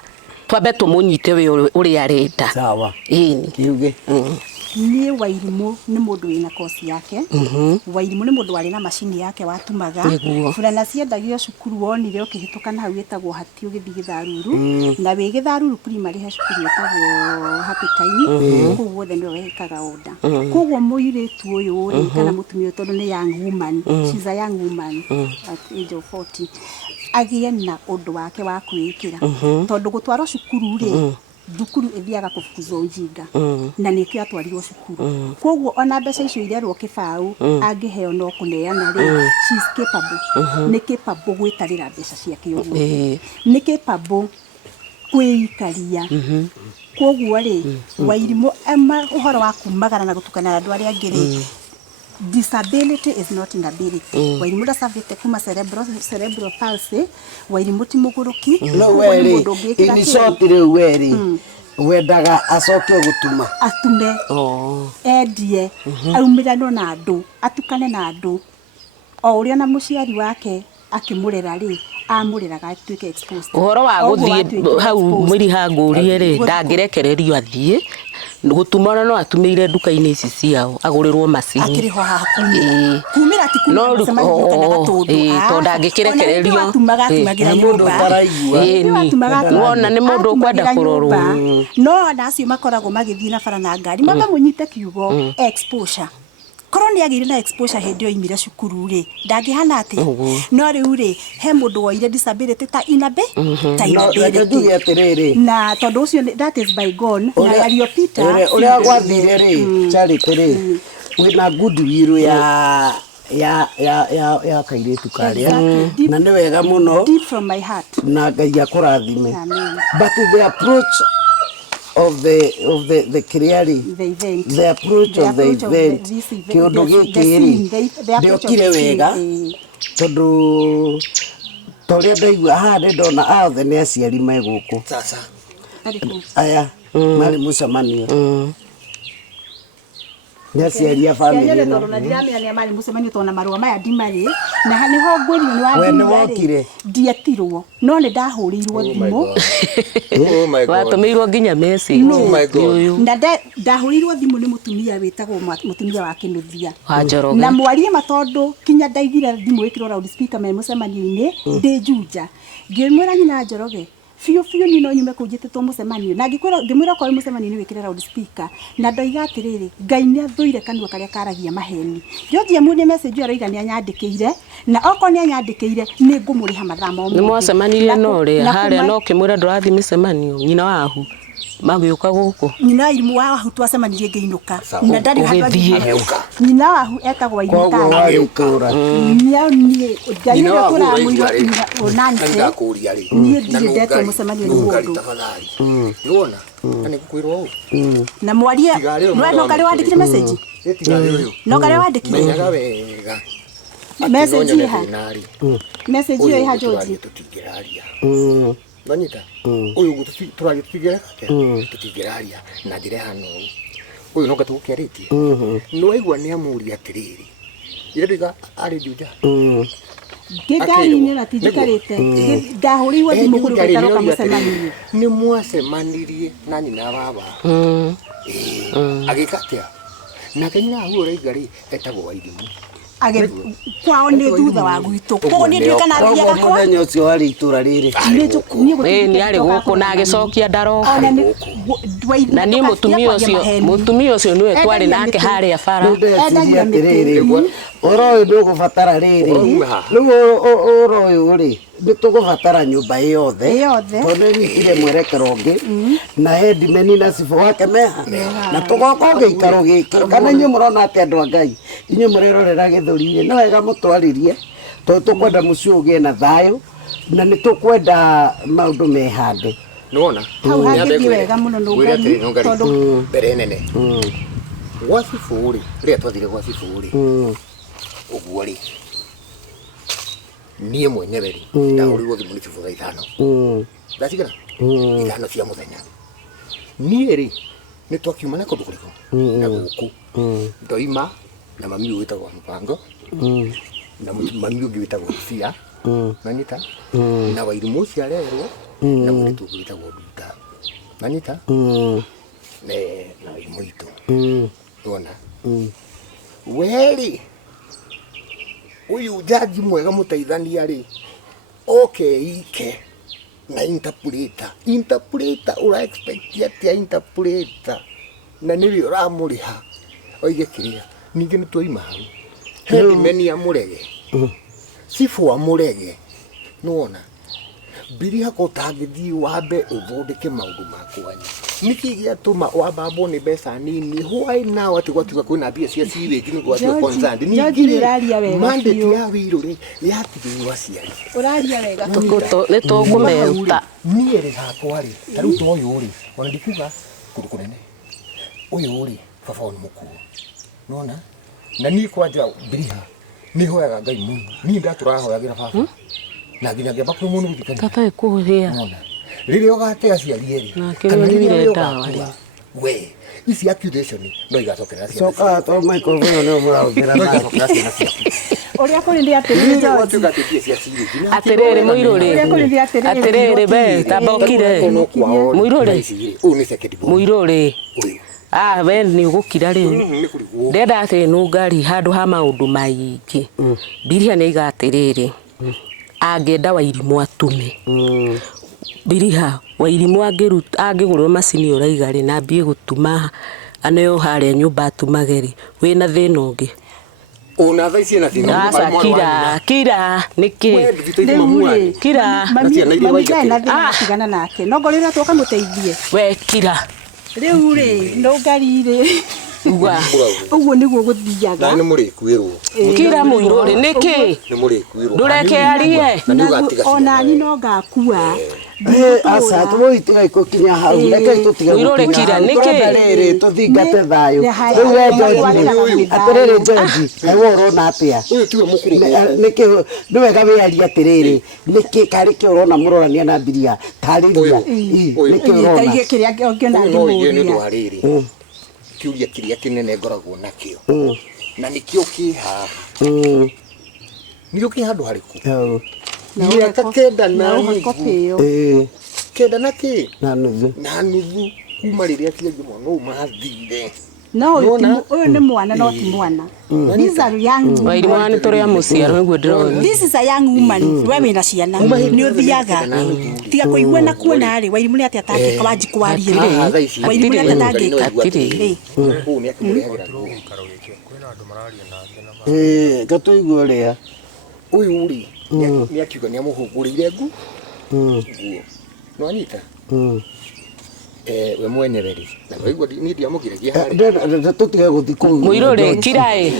twambe tũmũnyite we ũrĩa arenda sawa ĩni kiuge niĩ Wairimu nĩ mũndũ wĩna kosi yake Wairimu nĩ mũndũ warĩ na macini yake watumaga burana ciendagio cukuru wonire ũkĩhĩtũka na hau ĩtagwo hati ũgĩthiĩ Gĩtharuru na wĩ Gĩtharuru primary he cukuru ĩtagwo Happy Time kũu guothe nĩwe wekaga order koguo mũirĩtu ũyũ rĩ kana mũtumia tondũ nĩ young woman she's a young woman at age of 40 agĩe na ũndũ wake wa kwĩĩkĩra tondũ gũtwarwo cukuru rĩ thukuru ithiaga kũbukuzwo ujinga na nĩkĩo atwarirwo cukuru koguo ona mbeca icio irerwo kĩbaũ angĩheo no kũneana rĩ she's capable nĩ capable gwĩtarĩra mbeca ciake ũguo nĩ capable kwĩikaria koguo rĩ Wairimu ũhoro wa kumagara na gũtukana andũ arĩa angĩ rĩ disability is not inability Wairimu ndacabĩte kuma cerebral palsy Wairimu ti mũgũrũki no weri in short rĩu weri wendaga acoke gũtuma atume endie aumĩranwo na andũ atukane na andũ o ũrĩa na mũciari wake akĩmũrera rĩ amũreraga atuĩke exposed ũhoro wa gũthiĩ hau Biriha ngũrie rĩ ndangĩrekererio athiĩ gũtumana no atumĩire nduka-inĩ ici ciao agũrĩrwo macini akĩrĩho haha kumĩra ti kumĩra mũcemanio kana gatũndũ tondũ ndangĩkĩrekererio atumagĩra nyũmba wona nĩ mũndũ ũkwenda kũrorwo no ona acio makoragwo magĩthiĩ na bara na ngari mama mũnyite kiugo exposure korwo nĩ agĩire na exposure hĩndĩ ĩyo imire cukuru rĩ ndangĩhana atĩ no rĩu rĩ he mũndũ woire disability ta inability na tondũ ũcio that is bygone na yario Peter ũrĩa gwathire rĩ Charity rĩ wĩna goodwill ya kairĩtu karĩa na nĩ wega mũno deep from my heart na Ngai akũrathime but the approach of the clearly the approach of the event kĩũndũ gĩkĩ ndĩokire wega tondũ torĩa ndaigua haha ndona othe nĩ aciari me gũkũ aya marĩ mũcemanio nĩ aciari a family ĩno na ndiramenya nĩ marĩ mũcemanio tondũ na marũa maya ndimarĩ na nĩho ngũrio nĩ wokire ndietirwo no nĩ ndahũrĩirwo thimũ watũmĩirwo nginya message na ndahũrĩirwo thimũ nĩ mũtumia wĩtagwo mũtumia wa Kĩnuthia na mwarie matondũ kinya ndaigire thimũ ĩkĩrwo loud speaker me mũcemanio-inĩ ndĩnjuja ngĩmwĩra nyina Njoroge fiu ni no nyume kũnjĩtĩtwo mũcemanio na ngĩmwĩra kwa mũcemanio nĩ wĩkĩre loud speaker na ndoiga atĩrĩrĩ Ngai nĩ athũire kanua karĩa karagia maheni George mũne message aroiga nĩ anyandĩkĩire na okorwo nĩ anyandĩkĩire nĩ ngũmũrĩha mathaa mo nĩ mwacemanirie no rĩ harĩa no kĩmwĩra ndũrathiĩ mĩcemanio nyina wahu magĩũka gũkũ nyina wa Irimũ wahu twacemanirie ngĩinũka na ndarĩ ũgĩthiĩ nyina wahu etagwo Wairimu koguo warĩ ũtũra niĩ ndarĩ tũramũira onanse ndakũria rĩ niĩ ndirĩ ndetwo mũcemanio nĩ mũndũ tafadhali nĩwona na nĩgũkwĩrwo na mwarie Nungari wandĩkire message Nungari wandĩkire menyaga wega message iha message iyo iha George tutingĩraria nanyita uyu tũraria tutingĩraria na njĩra hano uyu no gatũkĩarĩtie nĩwaigua nĩ amũria atĩrĩrĩ ĩrĩga arĩ njuja ngĩngari-inĩ ratindikarĩte ndahũrĩirwo thimũ kũrĩ gũtaroka mũcemanio nĩ mwacemanirie na nyina baba agĩka atĩa nake nyina hau ũraiga-rĩ etagwo Wairimu kwao nĩ thutha wa gwitũ koguo niĩ nduĩka na mbia gakwa mũthenya ũcio warĩ itũra rĩrĩ nĩ arĩ gũkũ na agĩcokia ndaroka na niĩ mũtumia ũcio nĩwe twarĩ nake harĩa bara ndeciria atĩrĩrĩ ũhoro ũyũ ndũgũbatara rĩrĩ rĩu ũhoro ũyũ rĩ nĩtũgũbatara nyũmba yothe tondũ nyitire mwerekero ũngĩ na hendimeni na cibũ wake meha na tũgoka gĩikaro gĩkĩ kana inyuĩ mũrona atĩ andũ a Ngai inyuĩ mũrerorera Gĩthũri-inĩ nĩ wega mũtwarĩrie tondũ tũkwenda mũciĩ ũgĩe na thayũ na nĩtũkwenda maũndũ mehande nĩwona hau hangĩthiĩ wega mũno Nungari tondũ mbere nene gwa cibũ rĩ rĩrĩa twathire gwa cibũ rĩ ũguo rĩ niĩ mwenyewe rĩ ndahũrĩirwo thimũ nĩ cibũ thaa 5 ndatigana 5 cia mũthenya niĩ rĩ nĩ twakiuma na kũndũ kũrĩkũ na gũkũ ndoima na mami ũyũ wĩtagwo Mũbango na mami ũngĩ wĩtagwo Cia nanyita na Wairimu ũcio arerwo na mũirĩtu ũngĩ wĩtagwo Nduta nanyita na Wairimu witũ nĩwona werĩ uyu jaji mwega mũteithania rĩ okeike na interpreter ura expect atĩa interpreter na nĩwe ũramũrĩha oige kĩrĩa ningĩ nĩ twoima hau hendimeni amũrege cibũ amũrege nĩwona mbiriha kũtangĩthiĩ wambe ũthondeke maũndũ makwanyu nĩkĩ gĩatũma wambambwo nĩ mbeca nini why now atĩ gwatuga kwĩna mbia cia ciwĩki nĩ gwatuga concerned ningĩ mandate ya wĩirũ rĩ yatigĩirwo aciari ũraria wega nĩ tũkũmeruta niĩ rĩ hakwa rĩ ta rĩu ta ũyũ rĩ ona ndikuga kũndũ kũnene ũyũ rĩ baba nĩ mũkuo nĩwona na niĩ kwanja mbiriha nĩ hoyaga Ngai mũno niĩ ndatũrahoyagĩra baba na nginya ngĩamba kũmũnũ gũthikania tata ĩkũhĩa rĩrĩa ũgate aciari erĩ kana rĩrĩa ũgakua we ici accusation no igacokerera ciana coka to microphone no mũrahũthĩra no igacokerera ciana ciaku ũrĩa kũrĩ ndĩ atĩrĩrĩ atĩrĩrĩ mũirũrĩ atĩrĩrĩ be tambokire mũirũrĩ we nĩ ũgũkira rĩu ndenda atĩ Nungari handũ ha maũndũ maingĩ Mbiriha nĩ aiga atĩrĩrĩ angĩenda Wairimu atume Mbiriha Wairimu angĩgũrwo macini ũraiga rĩ na mbie gũtuma aneo harĩa nyũmba atumage rĩ wĩna thĩna ũngĩ ona thaa ici na thĩna kira nĩkĩ kira mami na thĩna tigana nake no ngorĩra twoka mũteithie we kira rĩu rĩ Nungari rĩ ũguo nĩguo gũthiaga nĩ mũrĩkuĩrwo kira mũirũrĩ nĩkĩ nĩ mũrĩkuĩrwo ndũreke arie ona ni no ngakua asa tũgũitiga ikũkinya hau reke tũtige mũirũrĩ kira nĩkĩ rĩrĩ tũthingate thayũ rĩu we George atĩrĩrĩ George nawe ũrona atĩa ũyũ tiwe mũkũrũ nĩkĩ nĩ wega wĩarie atĩrĩrĩ nĩkĩ karĩ kĩ ũrona mũrorania na Mbiriha tarĩria nĩkĩ ũrona taige kĩrĩa ngĩona nĩ ũndũ wa rĩrĩ kiuria kĩrĩa kĩnene ngoragwo nakĩo na nĩkĩo kĩha nĩkĩo kĩ handũ harĩkũ mĩaka kenda na nuthu kenda na kĩ na nuthu kuma rĩrĩa aciari mwana ũyũ mathire no ũyũ nĩ mwana no ti mwana these are young Wairimu nĩ tũrĩa mũciaro nĩguo ndĩrona this is a young woman we wĩna ciana nĩ ũthiaga tiga kũigua na kuona rĩ Wairimu nĩ atĩ atangĩka wanji kwaria rĩ Wairimu nĩ atĩ atangĩka kũu nĩ akĩmũrehagĩra gatũigua ũrĩa ũyũ rĩ nĩ akiuga nĩ amũhũngũrĩire nguo no anyita we mwenyereri na waigua ni ndiamukire hari tutige guthi kuu Muirore kirae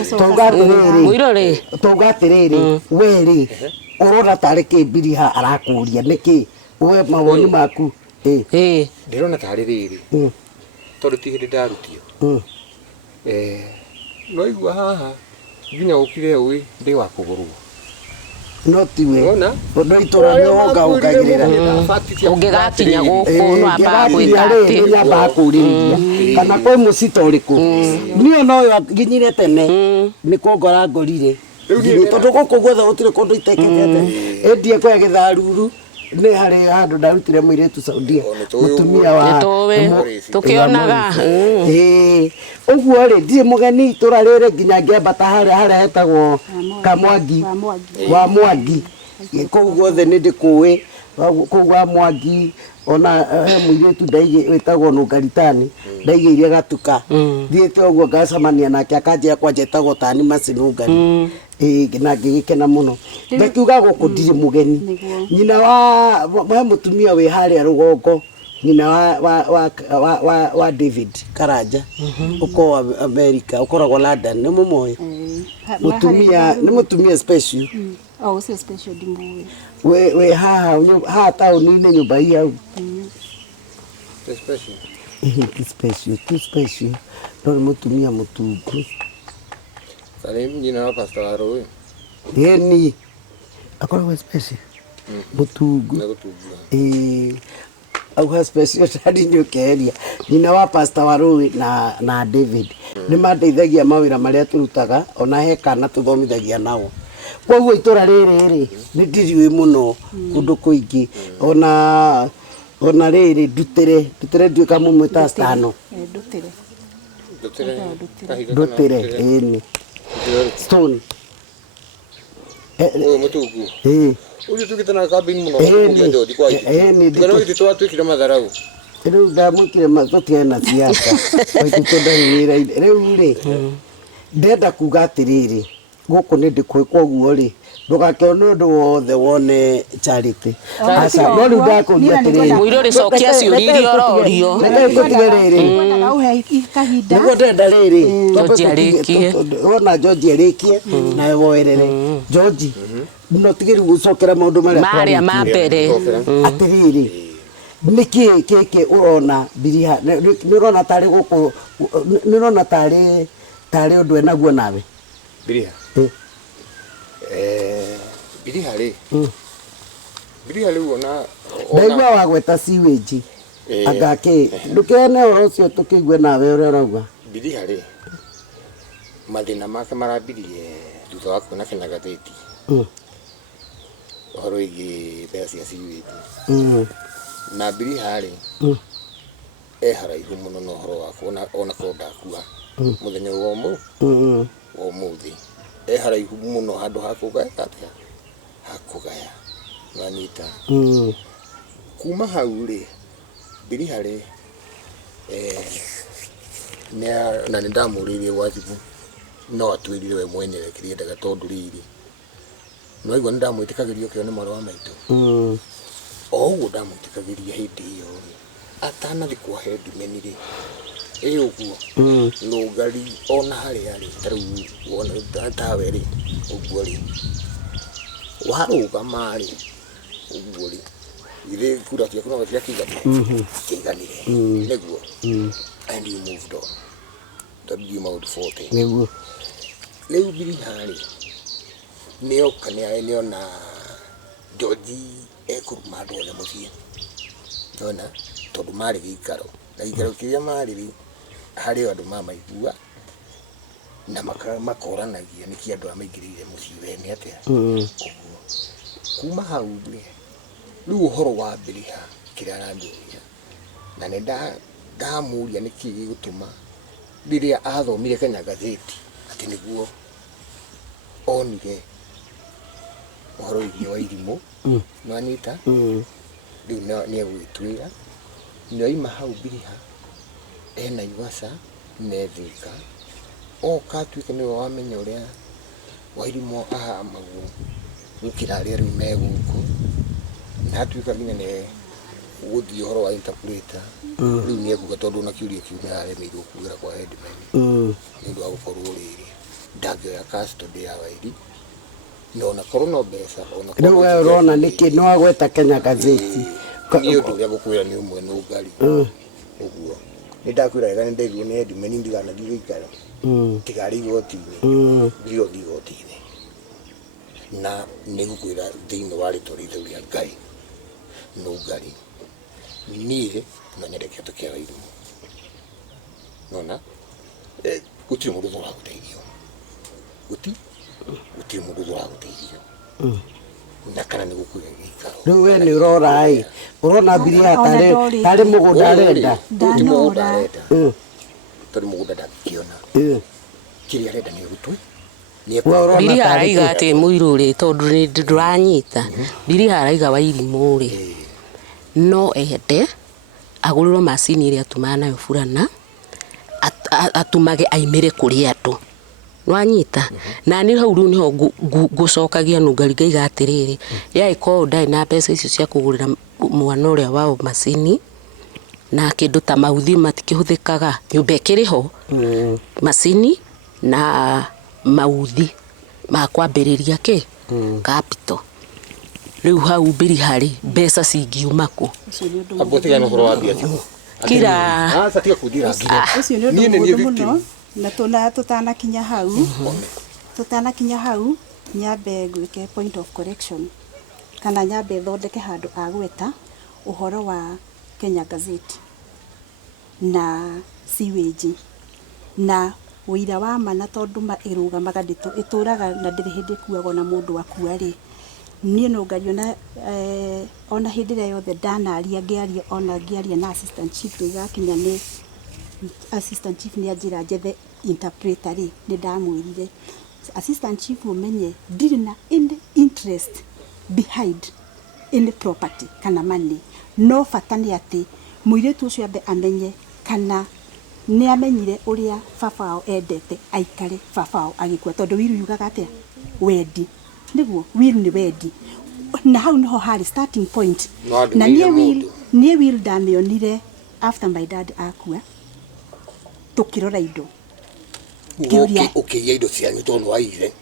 Tugatiriri weri urona tari kibiriha arakuria niki we mawoni maku ndirona tari riri tondu ti hindi ndarutio no igua haha nginya ukire ui ndi wa kugurwo no tiwe no itura ni woga ukagirira ungigakinya guku no amba gwikati nyamba kuriria kana kwi musito uriku niyo no nginyire tene ni kongora ngorire tondu guku gwothe gutire kundu itekete endie kwa githaruru ni hari handu ndarutire muiretu Saudia mutumia wa tukionaga uguo ri ndire mugeni itura riri nginya ngiambata haria hetagwo Kamwangi wa Mwangi kuu guothe ni ndikuwi kuu wa Mwangi ona he muiretu ndaigi wetagwo Nungaritani ndaigire gatuka thiete uguo ngacamania nake akanjia kwanjetagwo tani Nungari na ngigikena muno ndakiuga guku ndire mugeni nyina wa mutumia wi haria rugongo nyina wa David Karanja uko America ukoragwo London ni mumoyo mutumia special ucio special dimbuwe we ha tauni-inĩ nyũmba hii au special no nĩ mũtumia mũtungu nyina wa pastor wa Rũĩ ni akoragwo special mũtungu au special tadi nĩũkeheria nyina wa pastor wa Rũĩ na David nĩ mandeithagia mawĩra marĩa tũrutaga ona he kana tũthomithagia nao koguo itura riri ni ndiriwe muno kundu kuingi ona riri ndutire nduika mumwita stano ndutire ni stone mutungu uyu tukitana kabini muno ndio dikwa ni ndio twatwikire matharau riu ndamwikire mathutia na siasa waikutonda wira riu ri ndenda kuga atiriri guku ni ndikwe koguo ri ndugakiona undu wothe wone charity asa no riu ndakuria atiriri muirore cokia ciuri iria ororio nikutige riri niguo ndenda riri wona George arikie nawe woerere George no tigiri gucokera maundu maria ma mbere atiriri niki keke urona biriha ni urona tari guku ni urona tari undu enaguo nawe biriha biriha ri wona ndaigua wagweta sewage agake ndukene oro ucio tukigue nawe uria urauga biriha ri mathina make marambirie thutha wa kuona kina gatheti uhoro igi mbeca cia sewage na biriha ri haraihu muno no uhoro wa kuona ona ko ndakua muthenya wa umuthi haraihu muno handu hakugaya wanita kuma hau ri biriha ri na ndamuririe wajibu no atwirire we mwenyere kiriendaga tondu riri no igwa ndamwitikagiria kione mwaro wa maitu oguo ndamwitikagiria hindi iyo atanathi kwa headman ri uguo Nungari ona haria ri tariu wona tawe ri uguo ri warugama ri uguo ri ithe kura cia kuna cia kiganire niguo and you moved on w mode 40 niguo riu biriha ri nio kania nio na George ekuruma ndole mucie nona tondu mari gikaro na gikaro kiria mari ri hari andu mamaigua na makoranagia niki andu amaingirire mucie wene atia kuma hau riu uhoro wa biriha kiria aranduria na nenda ndamuria niki gigutuma riria athomire Kenya gatheti ati niguo onire uhoro wa irimu nwanita riu ni egwitwira nioima hau biriha ena Iwasa nethika oka tuike niwe wamenya uria wairimu ahamagwo gukira aria riu meguku na tuika nginya gũthiĩ ũhoro wa interpreter rĩu nĩ ekuga tondũ na kĩũria kĩu nĩ aremeirwo kuugĩra kwa headman nĩ ũndũ wa gũkorwo rĩrĩ ndangĩoya custody ya Wairi na ona korwo no mbeca ona rĩu wewe ũrona nĩkĩ nĩ wagweta Kenya Gazeti nĩ ũndũ ũrĩa ngũkwĩra nĩ ũmwe Nungari ũguo nĩ ndakwĩra wega nĩ ndaiguo nĩ headman ndiganathiĩ gĩikaro tigarĩ igoti-inĩ thiĩ igoti-inĩ na nĩ ngũkwĩra thĩinĩ wa rĩtwa ritũ rĩa Ngai Nungari niĩ no nyende kĩoto kĩa Wairimu nona gũtirĩ mũndũ ũragũteithio gũtirĩ mũndũ ũragũteithio na kana nĩ gũkwĩra gĩikaro rĩu we nĩ ũrora ũrona biria tarĩ mũgũnda arenda tondũ mũgũnda ndangĩkĩona kĩrĩa arenda nĩ gũtwe Biri araiga atĩ mũirũrĩ tondũ nĩ ndũranyita Biri araiga Wairimu rĩ no ende agũrĩrwo macini ĩrĩa atumaga nayo burana atumage aimĩre kũrĩ andũ nwanyita na nĩ hau rĩu niho ngũcokagia Nungari ngaiga atĩrĩrĩ yaĩkorwo ndarĩ na mbeca icio cia kũgũrĩra mwana ũrĩa wao macini na kĩndũ ta mauthi matikĩhũthĩkaga nyũmba ĩkĩrĩ ho macini na mauthi ma kwambĩrĩria capital rĩu hau Biri harĩ mbeca cingiuma kũ abũtiga ũhoro wa biacara kira satia kudira ũcio nĩ ũndũ mũno na tũtanakinya hau nyambe gwĩke point of correction kana nyambe thondeke handũ agweta ũhoro wa Kenya Gazeti na sewage na ũira wa mana tondũ ĩrũgamaga ĩtũraga na ndĩrĩ hĩndĩ kuagwo na mũndũ akua rĩ niĩ Nungari ona hĩndĩ ĩrĩa yothe ndanaria ngĩaria na assistant chief tũigakinya nĩ assistant chief nĩ anjĩra njethe interpreter rĩ nĩ ndamwĩrire assistant chief ũmenye ndirĩ na any interest behind any property kana money no bata nĩ atĩ mũirĩtu ũcio ambe amenye kana nĩ amenyire ũrĩa baba wao endete aikare baba wao agĩkua tondũ Wiru yugaga atĩa wendi nĩguo Wiru nĩ wendi na hau nĩho harĩ starting point na niĩ Wiru ndamĩonire after my dad akua tukirora indo ukĩiya indo cianyu tondũ waire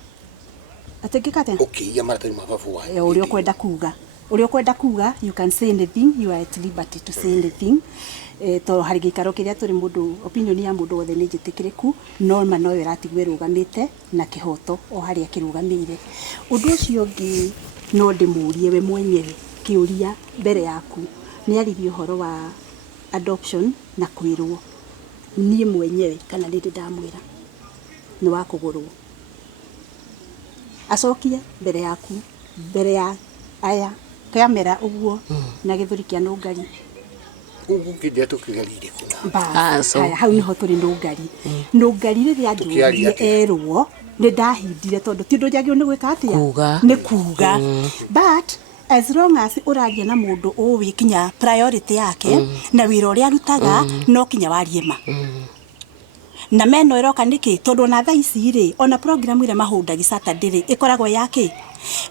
atengĩkate ukĩiya maratathi ma babu wa ũrĩa ũkwenda kuga you can say anything you are at liberty to say anything to harĩ gĩikaro kĩrĩa tũrĩ mũndũ opinion ya mũndũ wothe nĩ njĩtĩkĩrĩku no ma no ĩratigwo ĩrũgamĩte na kĩhoto o harĩa kĩrũgamĩire ũndũ ũcio ũngĩ no ndĩmũrie we mwenyewe kĩũria mbere yaku nĩ aririe ũhoro wa adoption na kwĩrwo niĩ mwenyewe kana rĩrĩ ndamwĩra nĩ wa kũgũrwo acokie mbere yaku mbere ya aya kamera ũguo na Gĩthũri kĩa Nũngari ũgũkĩndĩa tũkĩgarire kuna hau nĩho tũrĩ Nũngari rĩrĩa njũrie erwo nĩ ndahindire tondũ ti ũndũ njagĩrĩirwo nĩ gwĩka atĩa nĩ kuga but as long as ũraria na mũndũ ũĩ kinya priority yake na wĩra ũrĩa arutaga no kinya warie ma na meno ĩroka nĩkĩ tondũ na thaa ici rĩ ona program ĩrĩa mahũndagi Saturday rĩ ĩkoragwo yake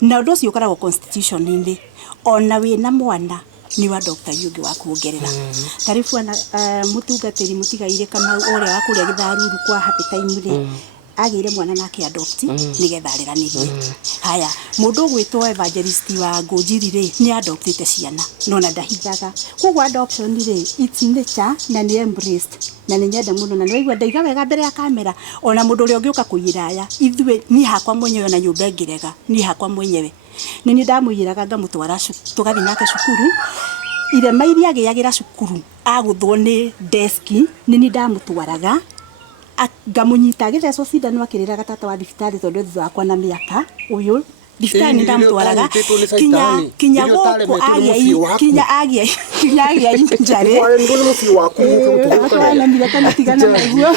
na ũndũ ũcio ũkoragwo constitution-inĩ ona wĩna mwana ni wa Dr. Yugi wa kuongerera tarifu na mutungatiri mutigaire kama ũrĩa wa kũrĩa Gĩtharuru kwa happy time rĩ agire mwana nake adopt nigetha areranirie haya mũndũ gwĩtwo evangelist wa Ngũnjiri rĩ ni adoptete ciana no na ndahithaga koguo adoption rĩ it's nature na ni embraced na nĩ nyenda mũno na nĩ waigua ndaiga wega mbere ya kamera ona mũndũ ũrĩa ũngĩũka kũyiraya ithuĩ ni hakwa mwenyewe na nyũmba ngirega ni hakwa mwenyewe nini ndamũyiraga ngamũtwara tũgathi nake cukuru irema iria agĩagĩra cukuru agũthwo nĩ deski nini ndamũtwaraga ngamunyita gĩthecwo cindano akĩrĩraga tata wa thibitarĩ tondũ thutha wakwa na mĩaka ũyũ thibitarĩ ndamũtwaraga kinya gũkũ agĩa injarĩ twaremire tene tigana naguo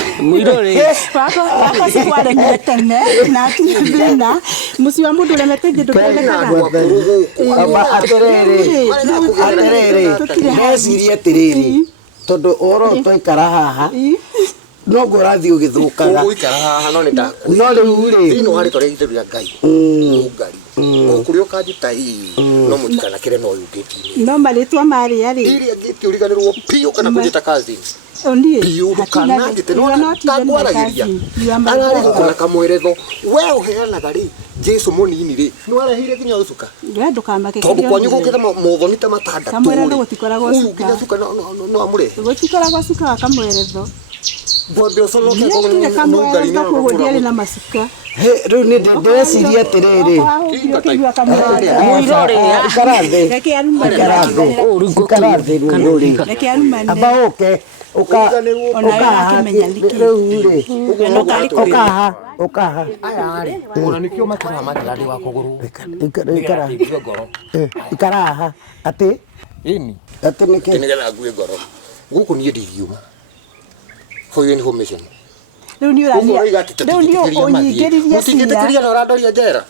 wakwa twaremire tene na thĩna mũciĩ wa mũndũ ũremete ithĩ ndũkĩonekaga atĩrĩrĩ mecirie atĩrĩrĩ tondũ ũhoro twaikara haha no ngũrathiĩ ũgĩthũkaga ũgũikara haha no nĩ ndaku no rĩu rĩ thĩinĩ wa rĩtwa rĩa Gĩthũri rĩa Ngai Nungari Kuri ukajita no mutikana kire no yugiti. No maritwa mari ari. Iria ngiti uriganirwo pio kana kujita kazi. Ondie. Pio kana ngiti no kagwaragiria. Arari kana kamweretho. We uheanaga ri. Jesu munini ri. No arahire kinya ucuka. Ndwe ndukamake. Tondu kwanyu gukira mothoni ta matanda. Kamweretho gutikoragwo cuka. Uyu cuka no amure. Gutikoragwo cuka kamweretho. Bwambe uconoke ko Nungari na kuhodiari na masuka. Riu ni ndĩreciria atĩrĩrĩ amba ũke ũkaha ona nikio matara matirandi wa kuguru ikaraha atĩ ini atĩ nĩkĩ nĩgetha ngue ngoro guku niĩ ndingiuma for your information. Riu ni uraria. Riu ni unyingiriria cia. Na urandoria njera.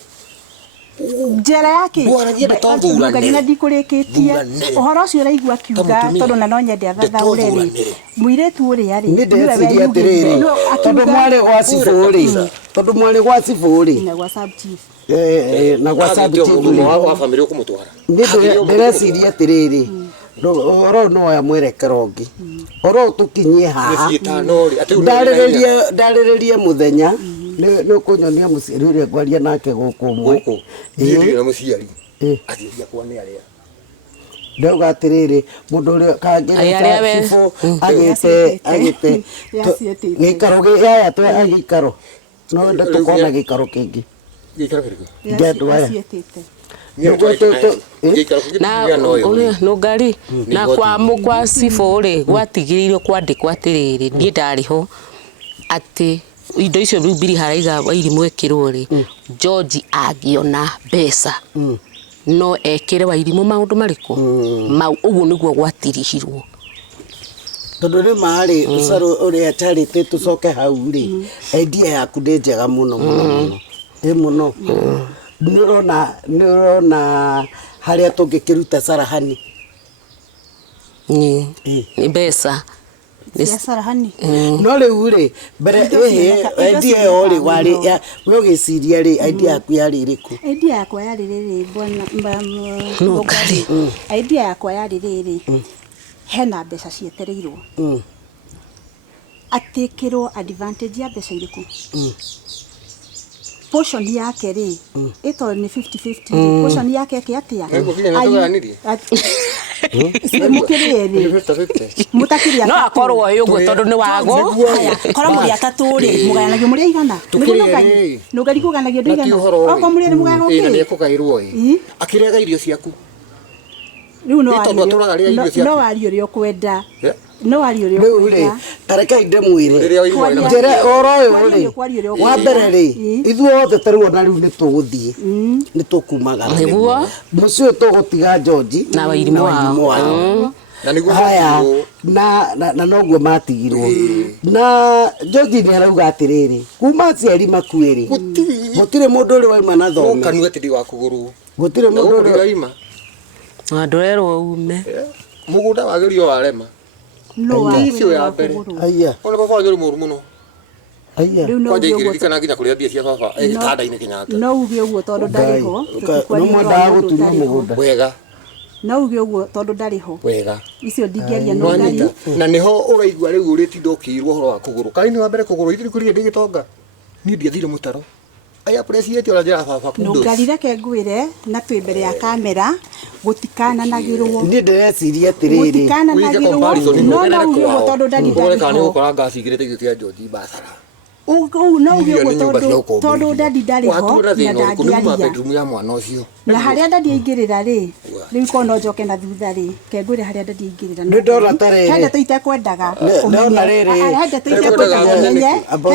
Njera yake. Nungari na ndikurikitie. Uhoro ucio uraigua kiuga tondu na no nyende athathaureri. Muiretu uri ari. Ni ndeciria atiriri. Tondu mwari gwa ciburi. Tondu mwari gwa ciburi. Na gwa sub chief. Na gwa sub chief wa family ukumutwara. Ni ndeciria atiriri. Oro no ya mwerekero ngi oro tukinyie haha ndarĩrĩrie muthenya no kunyonia muciari uria ngwaria nake guku mwe ndiri na muciari athiria kwa ni aria ndauga atiriri mundu uria kangĩra cifo agite gĩikaro gĩaya twe agĩikaro no ndo tukona gĩikaro kĩngĩ gĩikaro kĩrĩkũ ngendwa na Nungari na kwa ciburi gwatigiriirwo kwandikwa atiriri nie ndariho ati indo icio mbiri haraiga Wairimu ekirwo ri George agiona mbeca no ekire Wairimu maundu mariku mau uguo niguo gwatirihirwo tondu ni mari ucaro uria tarite tucoke hau ri idea yaku ndi njega muno muno nirona haria tungikiruta sarahani ni mbeca sarahani no riu ri mbere idea yo ri wari we giciria ri idea yaku yari iriku idea yakwa yari riri bwana Nungari idea yakwa yari riri hena mbeca cietereirwo atikirwo advantage ya mbeca iriku portion yake ri ito ni 50-50 portion yake atia mutakiria no akorwo yugo tondu ni wago korwo muri atatu ri mugayanagio muri igana Nungari kuganagio ndi igana oko muri ni mugayanagio ina ni kugairwo akirega irio ciaku riu no wario ri okwenda no wario ri okwenda tareka inde mwire njere oro ri wa mbere ri ithuothe taruo na riu ni tuguthie ni tukumagara niguo mucio tugutiga George na Wairimu wao na niguo haya na noguo matigirwo na George ni arauga atiriri kuma ciari makuiri gutire mundu uri waima na thome kanu ati ndi wa kuguru gutire mundu uri waima ndorerwo ume mugunda wagerio warema no wacio ya mbere aya ona baba njori muru muno aya kwa jigiri kana nginya kuria mbia cia baba tada-ini Kenyatta no uge uguo tondu ndariho no mwendaga gutuma mugunda wega no uge uguo tondu ndariho wega icio ndingeria Nungari na niho uraigua riu uritindo ukirwo horo wa kuguru kai ni wa mbere kuguru ithiri kuria ndigitonga ni ndiathire mutaro aya appreciate ora jira baba kundo Nungari reke ngwire na twi mbere ya kamera gutikananagirwo ni ndĩreciria atiriri gutikananagirwo no uge uguo tondu ndariho kana ukora ngasi igirite irio cia George Basara no uge uguo tondu ndariho na ndangĩaria bedroom ya mwana ucio na haria ndaingirira ri riu kono njoke na thutha ri ke ngwire haria ndaingirira ni ndora tarere hende tuitekwendaga ndona riri hende tuitekwendaga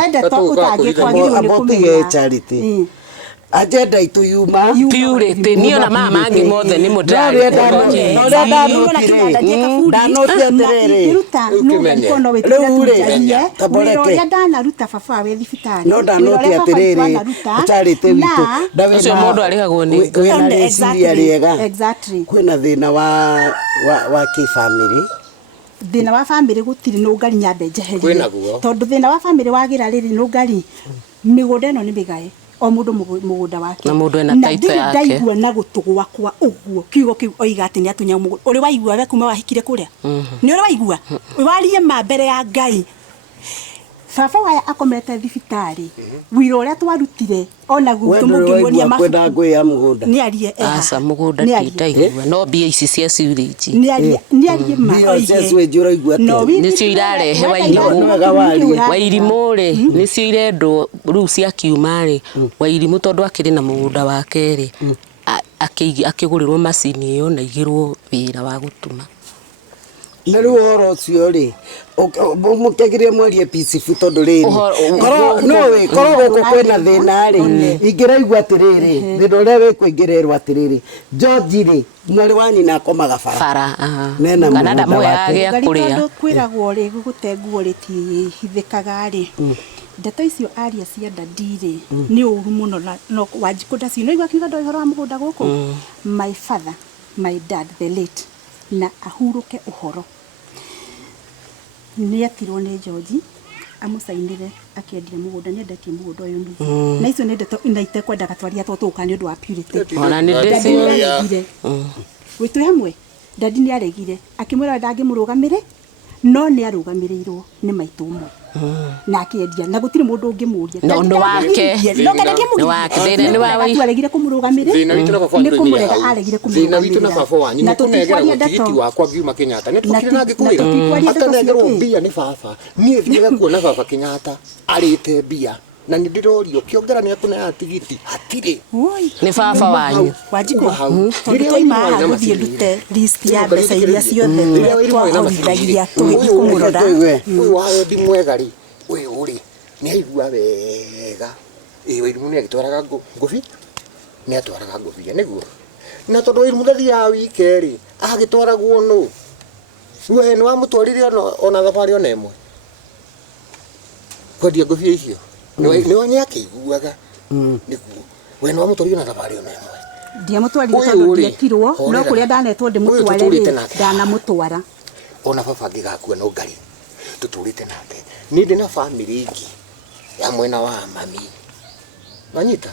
hende tutangi kwagiriwo ni kumenya charity agenda itu yuma purity niyo na mama mangi mothe ni mudari ndanotia terere ruta Nungari kono wetira taboreke ndana ruta baba we thibitari no ndanotia terere charity witu ucio mundu arihagwo ni exactly kwina thina wa kifamily thina wa family gutiri Nungari nyambe njeherie tondu thina wa family wagira riri Nungari migunda ino ni migae o mundu mugunda wake na mundu ena taito yake ndaigua na gutugwa kwa uguo kiugo kiu oiga ati ni atunya mugunda uri waigua we kuma wahikire kuria ni uri waigua warie ma mbere ya Ngai baba waya akomete thibitari wiro uria twarutire ona gutu mungimuonia makwenda ngwe ya mugunda ni arie asa mugunda ti ndaigua no mbia ici cia ciuriji ni arie ma oige nicio irarehe Wairimu ri nicio irendwo riu cia kiuma ri Wairimu tondu akiri na mugunda wake ri akigurirwo macini iyo na igirwo wira wa gutuma na riu horo ucio ri mukegirie mwarie peaceful tondu riri korwo guku kwina thina ri ingiraigua atiriri thina uria wikuingirerwo atiriri George ri mwari wa nyina akomaga bara nena kana ndamoya gya kuria kwiragwo ri gugutenguo ritihithikaga ri ndeto icio aria cia ndadire ni uru muno no Wanjikũ cio no igwa kiuga ndo ihoro wa mugunda guku my father my dad the late na ahuruke uhoro ni atirwo ni George amusainire akiendia mugunda ni endetie mugunda uyu ndu na icio ni ndeto inaite kwendaga twaria tutuka ni ndu wa purity ona ni ndecio witu hamwe dadi ni aregire akimwira ndangimurugamire no ni arugamirirwo ni Maitũ mwe na akiendia na gutire mundu ungimuria no ndo wake ni wake thina ni wa aregire kumurugamire thina witu na baba ni kumurega aregire thina witu na baba wanyu ni kunegera tigiti wakwa ngiuma Kenyatta ni tukire na ngikwira atanegerwo mbia ni baba nie thiaga kuona baba Kenyatta arite mbia na ni ndirorio kiongera ni akuna tigiti hatire ni baba wanyu Wanjikũ tondũ guthie ndute list ya mbeca iria ciothe twahothagia tugithii kumurora uyu wa wendi mwega ri uyu uri ni aigua wega Wairimu ni agitwaraga ngubi ni atwaraga ngubi niguo na tondu Wairimu ndathia wike ri agitwaragwo no we ni wa mutwarire ona thabari ona imwe kwendia ngubi icio ni wani akiguaga niguo we ni wa mutwarire ona thabari ona imwe ndia mutwarire tondu ndietirwo no kuria ndanetwo ndimutware ndana mutwara ona baba ngigakua Nungari tuturite nake ni ndi na family ingi ya mwena wa mami nanyita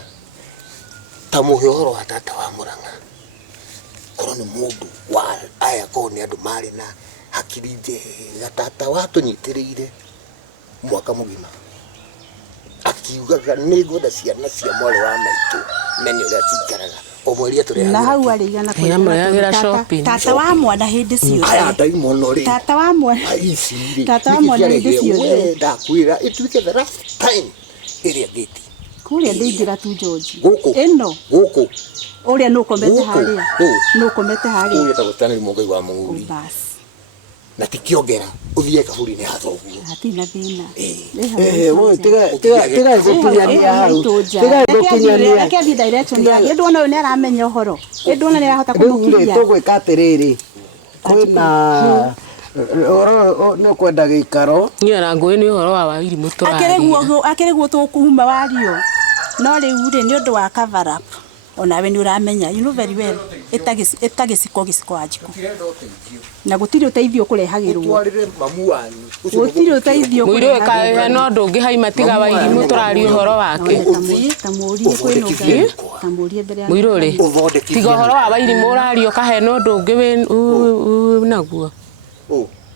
ta muhoro wa tata wa Murang'a korwo ni mundu wa aya ko ni andu mari na hakiri njega tata watunyitiriire mwaka mugima akiugaga ni ngwenda ciana cia mwari wa Maitũ menye uria cikaraga omweria turi na hau arigana kwira shopping tata wa mwana hindi ciothe aya ndaimono ri tata wa mwana ici tata wa mwana hindi ciothe ndakwira ituike the last time iria ngiti kuria ndingira tu George ino guku uria nukomete haria nukomete haria uria tagutana ni Ngai wa Mũng'ũri bas na tikiongera uthie kaburi ni hatho guo hatina thina wo tiga gukinyania hau tiga gukinyania ke direction ya ndu ona ni aramenya uhoro ndu ona ni arahota kumukiria tugwika atiriri kwina no kwenda gikaro ni ara ngui ni uhoro wa Wairimu turari akiriguo tukuma wario no riu ri ni undu wa cover up ona we ni uramenya you know very well etagisiko Wanjikũ na gutiri uteithio kurehagirwo twarire mamu wanyu gutiri uteithio muiro eka no ndungi haima tiga Wairimu turari uhoro wake tamurie kwino tamurie mbere muiro ri tiga uhoro wa Wairimu urari ukahe no ndungi we naguo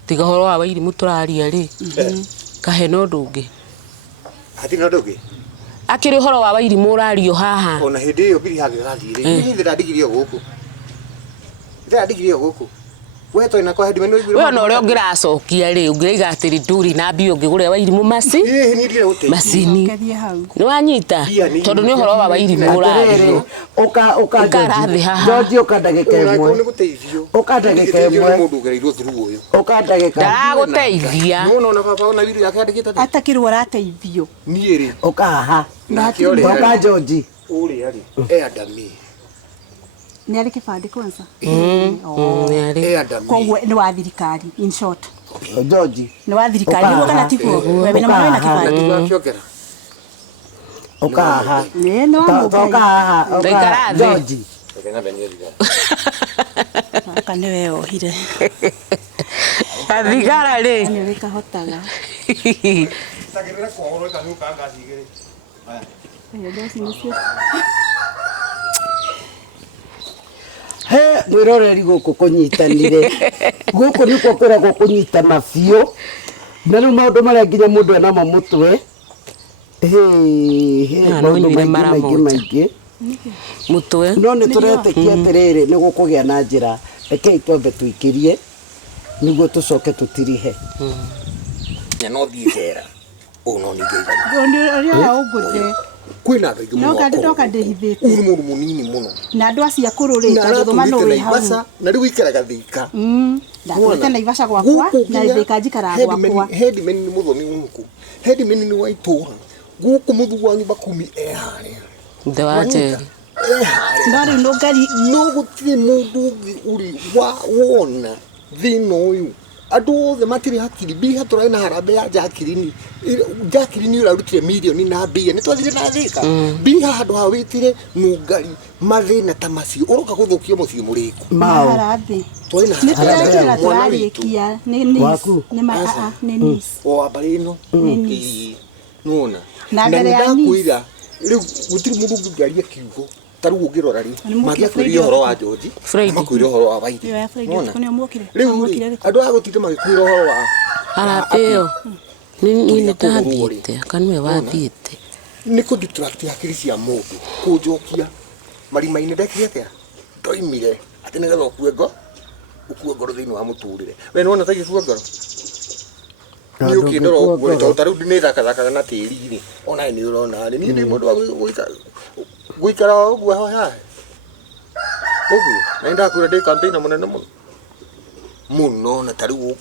tiga uhoro wa Wairimu turari ri kahe no ndungi hati no ndungi akiri uhoro wa Wairimu urario haha ona hindi iyo biri hagirathire ni ndiradigirio guku ndiradigirio guku we to ina kwa hedi meno igwire we no uri ungiracokia ri ungiriga atiri nduri na mbia ungigure Wairimu maci ni ndire uteithio macini ni wanyita tondu ni uhoro wa Wairimu urario ukarathi haha George ukandagika imwe ni guteithio ukandagika imwe mundu ngereirwo through uyu ukandagika ndaraguteithia no ona baba ona biru yake andikite atakirwo rateithio ni ri ukaha na kiore uka George uri ari adami ni ari kibandi kwanza ni ari kogwe ni wa thirikari in short George ni wa thirikari ni kana tiguo wewe na mwana kibandi kiongera ukaha ni no ukaha George kana wewe ohire athigara ri ni wikahotaga tagirira kwa horo kana ukanga thigiri he mwiroreri guku kunyitanire guku niko kwiragwo kunyitana biũ na rĩu maũndũ marĩa nginya mũndũ ena mamũtwe maũndũ maingĩ mutwe no nĩ tũretĩkia atĩrĩrĩ nĩ gũkũgĩa na njĩra rekei twambe tũikĩrie nĩguo tũcoke tũtirihe ya no thiĩra no ningĩiga ũrĩa ũngũte kwĩna andũ aingĩ no kandi ndoka ndĩhithĩte mũno mũndũ mũnini mũno na andũ acia kũrũrĩte gũthoma no wĩ hau na rĩu ikaraga thika ndakũrĩte Naivasha gwakwa na thika njikara gwakwa headman nĩ mũthomi gũkũ headman nĩ wa itũra gũkũ mũthugu wa nyũmba kumi harĩa the waje no rĩu Nungari no gũtirĩ mũndũ ũngĩ ũrĩ wona thĩna ũyũ andũ othe matirĩ hakiri mbia tũrarĩ na harambĩ ya Jacqueline ũrarutire mirioni na mbia nĩ twathire na thika mbia handũ ha wĩtire Nungari mathĩna ta macio ũroka gũthũkia mũciĩ mũrĩku maharathi twari na nĩtũrekĩra tũrarĩkia nĩ nis o mbarĩ ĩno nona na mbere ya ndakwĩra rĩu gũtirĩ mũndũ ũngĩaria kiugo tarĩu ũngĩrora rĩ mangĩakwĩria ũhoro wa George makwĩria ũhoro wa Wairi rĩu andũ a gũtinda magĩkwĩra ũhoro wa harapeo nĩ nĩndathiĩte kanwe wathiĩte nĩ kũ-distract hakiri cia mũndũ kũnjokia marima-inĩ ndekire atĩa ndoimire atĩ nĩgetha ũkue ngoro thĩinĩ wa mũtũrĩre we nĩwona ta gĩkua ngoro nĩ ũkĩndora ũguo ta rĩu nĩ thakathakaga na tĩri-rĩ ona nĩ ũrona nĩ niĩ mũndũ wa gũikara ũguo haha ũguo na ndakwĩra ndĩ campaign mũnene mũno na ta rĩu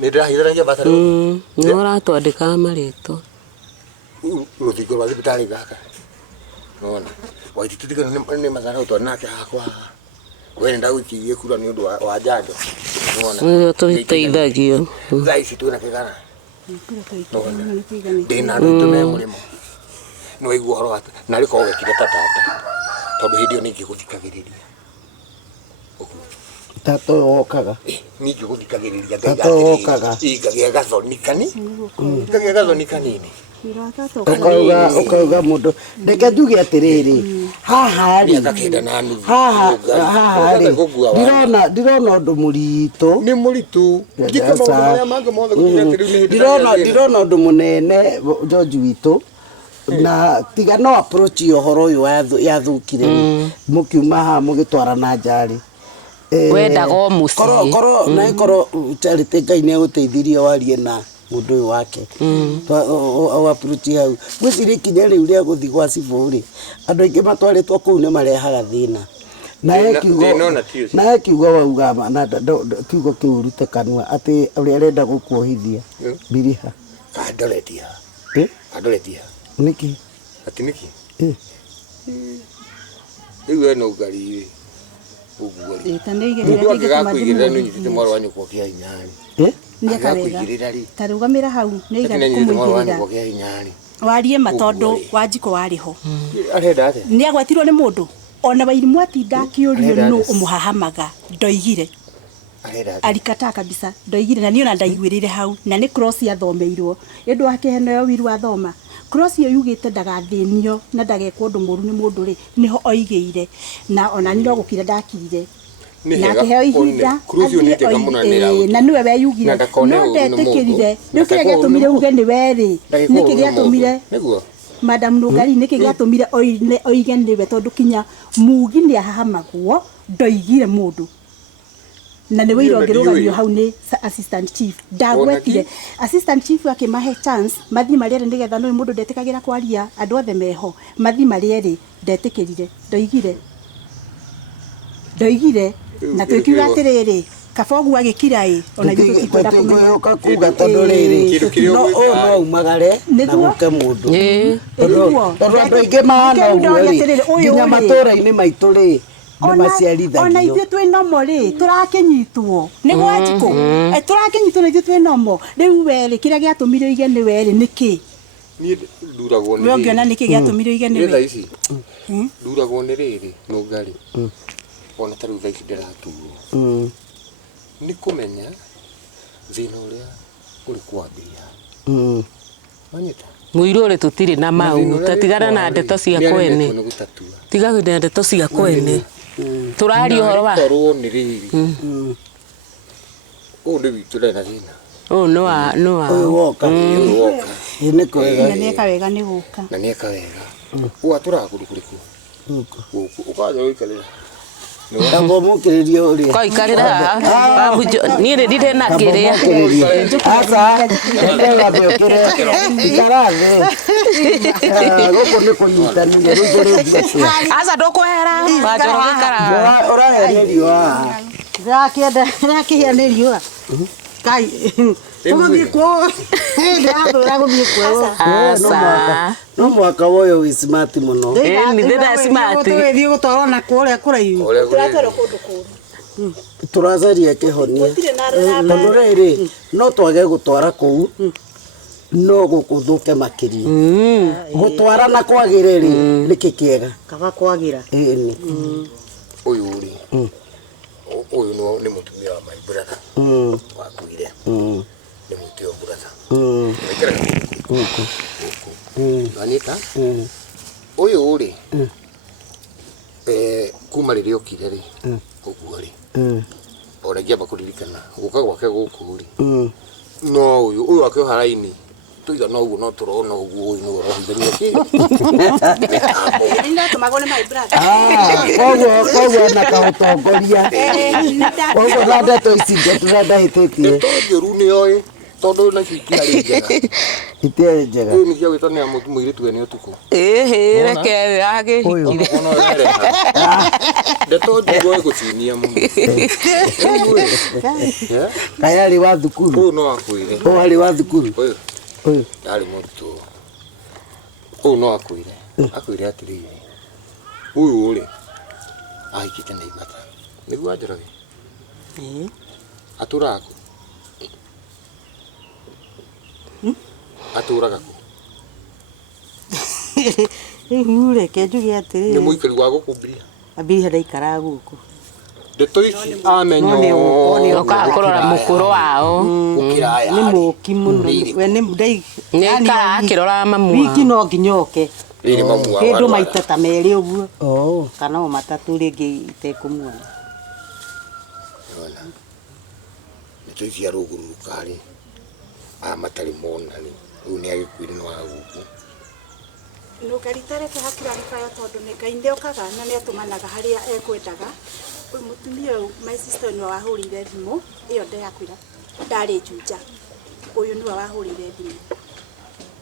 nĩ ndĩrahithanagia bata rĩu nĩ ũratwandĩkaga marĩtwa rũthingo rwa thibitarĩ gaka nona waitĩtĩkana nĩ mathara ũtwari nake hakwa we nĩ ndagũikirie kura nĩ ũndũ wa njanjo nĩyo tũteithagio thaa ici twĩna kĩgara ndĩna andũ aitũ me mũrĩmo nĩ waigua ũhoro wake na rĩkorwo wekire ta tata tondũ hĩndĩ ĩyo nĩ ingĩgũthikagĩrĩria tata wokaga nĩ ingĩgũthikagĩrĩria ngagĩa gathoni kanini ukauga mundu reke njuge atiriri haha ri ndirona undu muritu ni muritu ndirona undu munene George witu na tiga no approach uhoro uyu yathukire mukiuma ha mugitwara na njari wendaga o muciĩ koro na koro charity Ngai nĩ agũteithirie warie na mundu uyu wake au approach hau gwĩciria ikinya rĩu rĩa gũthi gwa cibũ rĩ andũ aingĩ matwarĩtwo kũu nĩ marehaga thĩna na kiugo wauga na kiugo kĩu ũrute kanua atĩ ũrĩa arenda gũkuohithia mbiriha kandoretia nĩkĩ ati nĩkĩ rĩu eno Nungari ũguo mũndũ angĩgakũigĩrĩra nĩ ũnyitĩte mwarĩ wa nyũkwa kĩa hinyarĩ tarũgamĩra hau nĩ igana kũmũigĩrĩra warie matondũ Wanjikũ warĩ ho nĩ agwetirwo nĩ mũndũ ona Wairimũ atinda akĩũrio nũ ũmũhahamaga ndoigire alikataa kabisa ndoigire na niona ndaiguĩrĩire hau na nĩ cross yathomeirwo ĩndũ wake heno wiru athoma cross iyo yugĩte ndagathĩnio na ndagekwo ũndũ mũru nĩ mũndũ rĩ niho oigĩire na ona nĩ no gũkira ndakirire na keheo ihinda na niwe weyugire no ndetĩkĩrire rĩu kĩrĩa gĩatũmire uge nĩ werĩ nĩkĩ gĩatũmire Madam Nungari nĩkĩ gĩatũmire oige nĩwe tondũ kinya mugi nĩ ahahamagwo ndoigire mũndũ na nĩ wĩira ũngĩrũgamio hau nĩ assistant chief ndagwetire assistant chief akĩmahe chance mathi marĩerĩ nĩgetha nĩ mũndũ ndetĩkagĩra kwaria andũ othe meho mathi marĩerĩ ndetĩkĩrire ndoigire na twĩkiuga atĩrĩrĩ kaba ũguo agĩkira ona ithuĩ tũtikwenda kũmenya kuga tondũ rĩrĩ no umagare na gũke mũndũ tondũ andũ aingĩ mahana ũguo rĩ nginya matũũra-inĩ maitũ rĩ ona ithuĩ twĩ nomo rĩ tũrakĩnyitwo nĩ Wanjikũ tũrakĩnyitwo na ithuĩ twĩ nomo rĩu werĩ kĩrĩa gĩatũmire oige nĩ werĩ nĩkĩ niĩ nduragwo nĩ ũngĩona nĩkĩ gĩatũmire oige nĩ thaa ici nduragwo nĩ rĩrĩ Nungari ona ta rĩu thaa ici ndĩraturwo nĩ kũmenya thĩna ũrĩa ũrĩ kwambia manyita Muirore tutiri na mau tatigana na ndeto cia kwene tiga na ndeto cia kwene turari uhoro wa toro ni riri o ni witure na thina o no woka ine kwega na nieka wega ni guka na nieka wega u atura kuriku ukaja uikalira Tambo mukiriria uri ko ikarira babu ni riri na kiria asa ndega bekire ikaraze goko ni kunyitanire rugore bia asa ndukwera wajoro gikara urahererio rakihenerio kai tumuthi ko ndira guthii kwero asa no mwaka woyo wi smart muno ni ndira smart tuthi gutwara na kuria kuraihu turatwara kundu kuru turacaria kihonia tondu riri no twage gutwara kuu no gukuthuke makiria gutwara na kwagire ri niki kiega kaba kwagira ni uyu uri uyu no ni mutumia wa my brother wakuire ni mutio brother Anita uyu uri kuma riri okire ri uguo ri oregia bakuririkana guka gwake guku ri no uyu akio haraini tuiga no uguo no turona uguo uyu no rohithania ki ina tumagone my brother koguo na kautongoria koguo na ndeto ici ngeturenda hititie tojoru ni oi tondu na kitiari njega itiari njega ni cia gwita ni muiritu ene utuku reke agihikire ndeto ndigwe gucinia muno kayari wa thukuru uyu no akwire wari wa thukuru uyu ndari murutu uyu no akwire atiriri uyu uri ahikite na imata niguo anjoroge aturaga aturaga ku ihure kenjugi atiri ni muikari wa gukumbiria abiri ndaikara guku ndeto ici amenyo ukakorora mukuru wao ukiraya ni muki muno we ni ndai ni kara akirora mamu wiki no nginyoke iri mamu wa kindu maita ta meri uguo kana o matatu ringi itekumuona ndeto ici arugurukari matari monani riu ni agikuire no aguku Nungari tareke hakira rifayo tondu ni Ngai ndeukaga na ni atumanaga haria ekwendaga uyu mutumia my sister ni wahurire thimu iyo ndakwira ndari njunja uyu ni wahurire thimu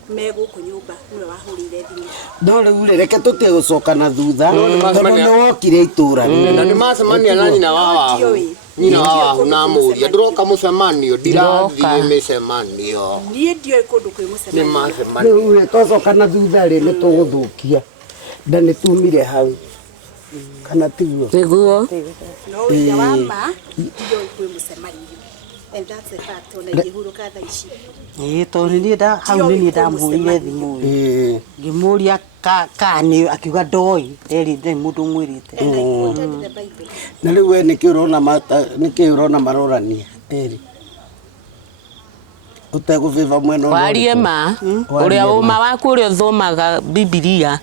meguku nyumba ni wahurire thimu no riu reke tutie gucoka na thutha tondu ni wokire itura na ni macemania na nyina wawa na muria ndiroka mucemanio ndirathie micemanio nie ndioi kundu kwi ni mucemanio macemanio riu twacoka na thutha ri ni tuguthukia nda ni tumire hau kana tiguo niguo no uya wa ma ndioi kwi mucemanio and that's a fact ona ihuruka tha ici tondu ni nda hau ni ndamuire thimu ngimuria kani akiuga ndoi eri ndi mundu mwirite na riu we niki urona marorania eri uteguviva mwena warie ma uria uma waku uria uthomaga Biblia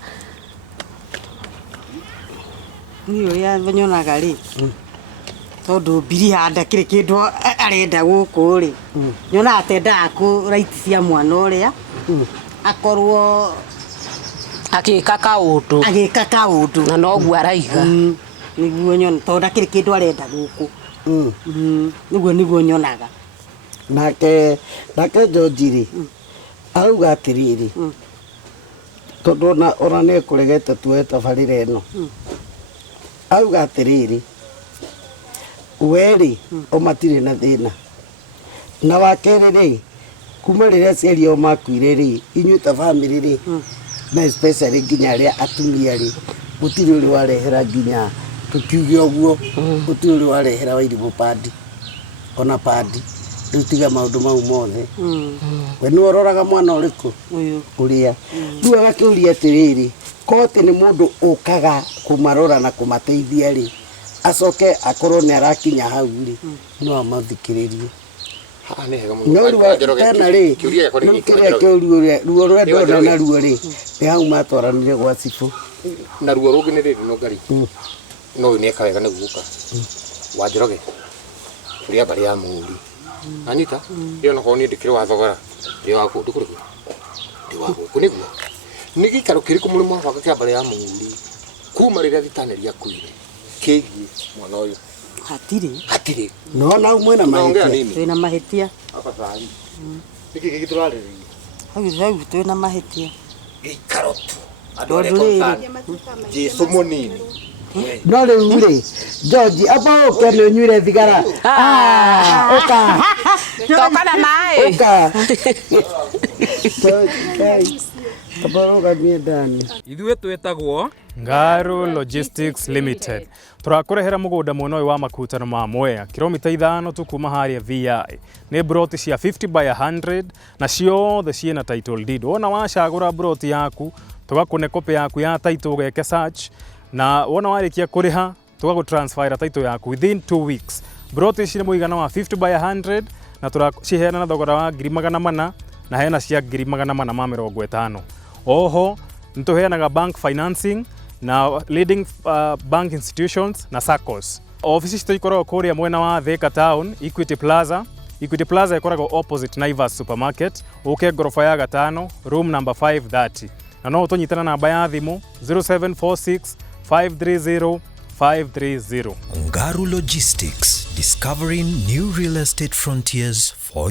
ni uria vanyonaga ri tondu mbiri handa kiri kindu arenda guku ri nyona atenda ku right cia mwana uria akorwo agika kaundu na noguo araiga niguo nyona tondu kiri kindu arenda guku niguo nyonaga nake George auga atiriri tondu ona ni kuregete tuwe tabarire ino auga atiriri weri omatire na thina na wakere ri kuma riria ciario makuire ri inyuĩ ta family ri na especially nginya aria atumia ri gutiri uri warehera nginya tukiuge uguo gutiri uri warehera Wairimu padi ona padi riu tiga maundu mau mothe we ni uroraga mwana uriku uria riu agakiuria atiriri kote ni mundu ukaga kumarora na kumateithia ri acoke akorwo ni arakinya hau ri no amathikiririe no ruo tena rĩ kĩrĩa kĩu ruo rũrĩa ndona na ruo rĩ nĩ hau matwaranire gwa cibũ na ruo rũngĩ nĩ rĩrĩ Nungari no ũyũ nĩ eka wega nĩguo gũka wa Njoroge ũrĩa mbarĩ ya mũri anyita ĩyo no korwo niĩ ndĩkĩrĩ wa thogora ndĩ wa kũndũ kũrĩkũ ndĩ wa gũkũ nĩguo nĩ gĩikaro kĩrĩkũ mũrĩ mwabanga kĩa mbarĩ ya mũri kuma rĩrĩa thitanĩria kuire kĩgiĩ mwana ũyũ hatirĩ no na mwena mahĩtia twĩna mahĩtia abacari nĩkĩ gĩgĩtũrarĩrĩria hau twĩna mahĩtia gĩikaro tu andũ arĩa Jesũ mũnini no rĩu rĩ George aba ũke nĩ ũnyuire thigara ũka Toka na maĩ. ũka tabarũgamie ndani ithuĩ twĩtagwo Ngaru Logistics Limited. Turakũrehera mũgũnda mwena ũyũ wa makutano ma Mwea kilomita 5 tu kuma harĩa VI. Nĩ broti cia 50 by 100 na ciothe ciĩna title deed. Wona wacagũra broti yaku tugakũne copy yaku ya title ũgeke search na wona warĩkia kũrĩha tugagũtransfer title yaku within 2 weeks. Broti ici nĩ mũigana wa 50 by 100 na tũraciheana na thogora wa 400 na hena cia 450. Oho nĩtũheanaga bank financing na leading bank institutions na SACCOs. Office citũ ikoragwo kũrĩa mwena wa Thika Town, Equity Plaza. Equity Plaza ikoragwo opposite Naivas Supermarket, ũke ngorofa ya 5, room number 530. Na no ũtũnyitana namba ya thimũ 0746 530 530. Ngaru Logistics, discovering new real estate frontiers for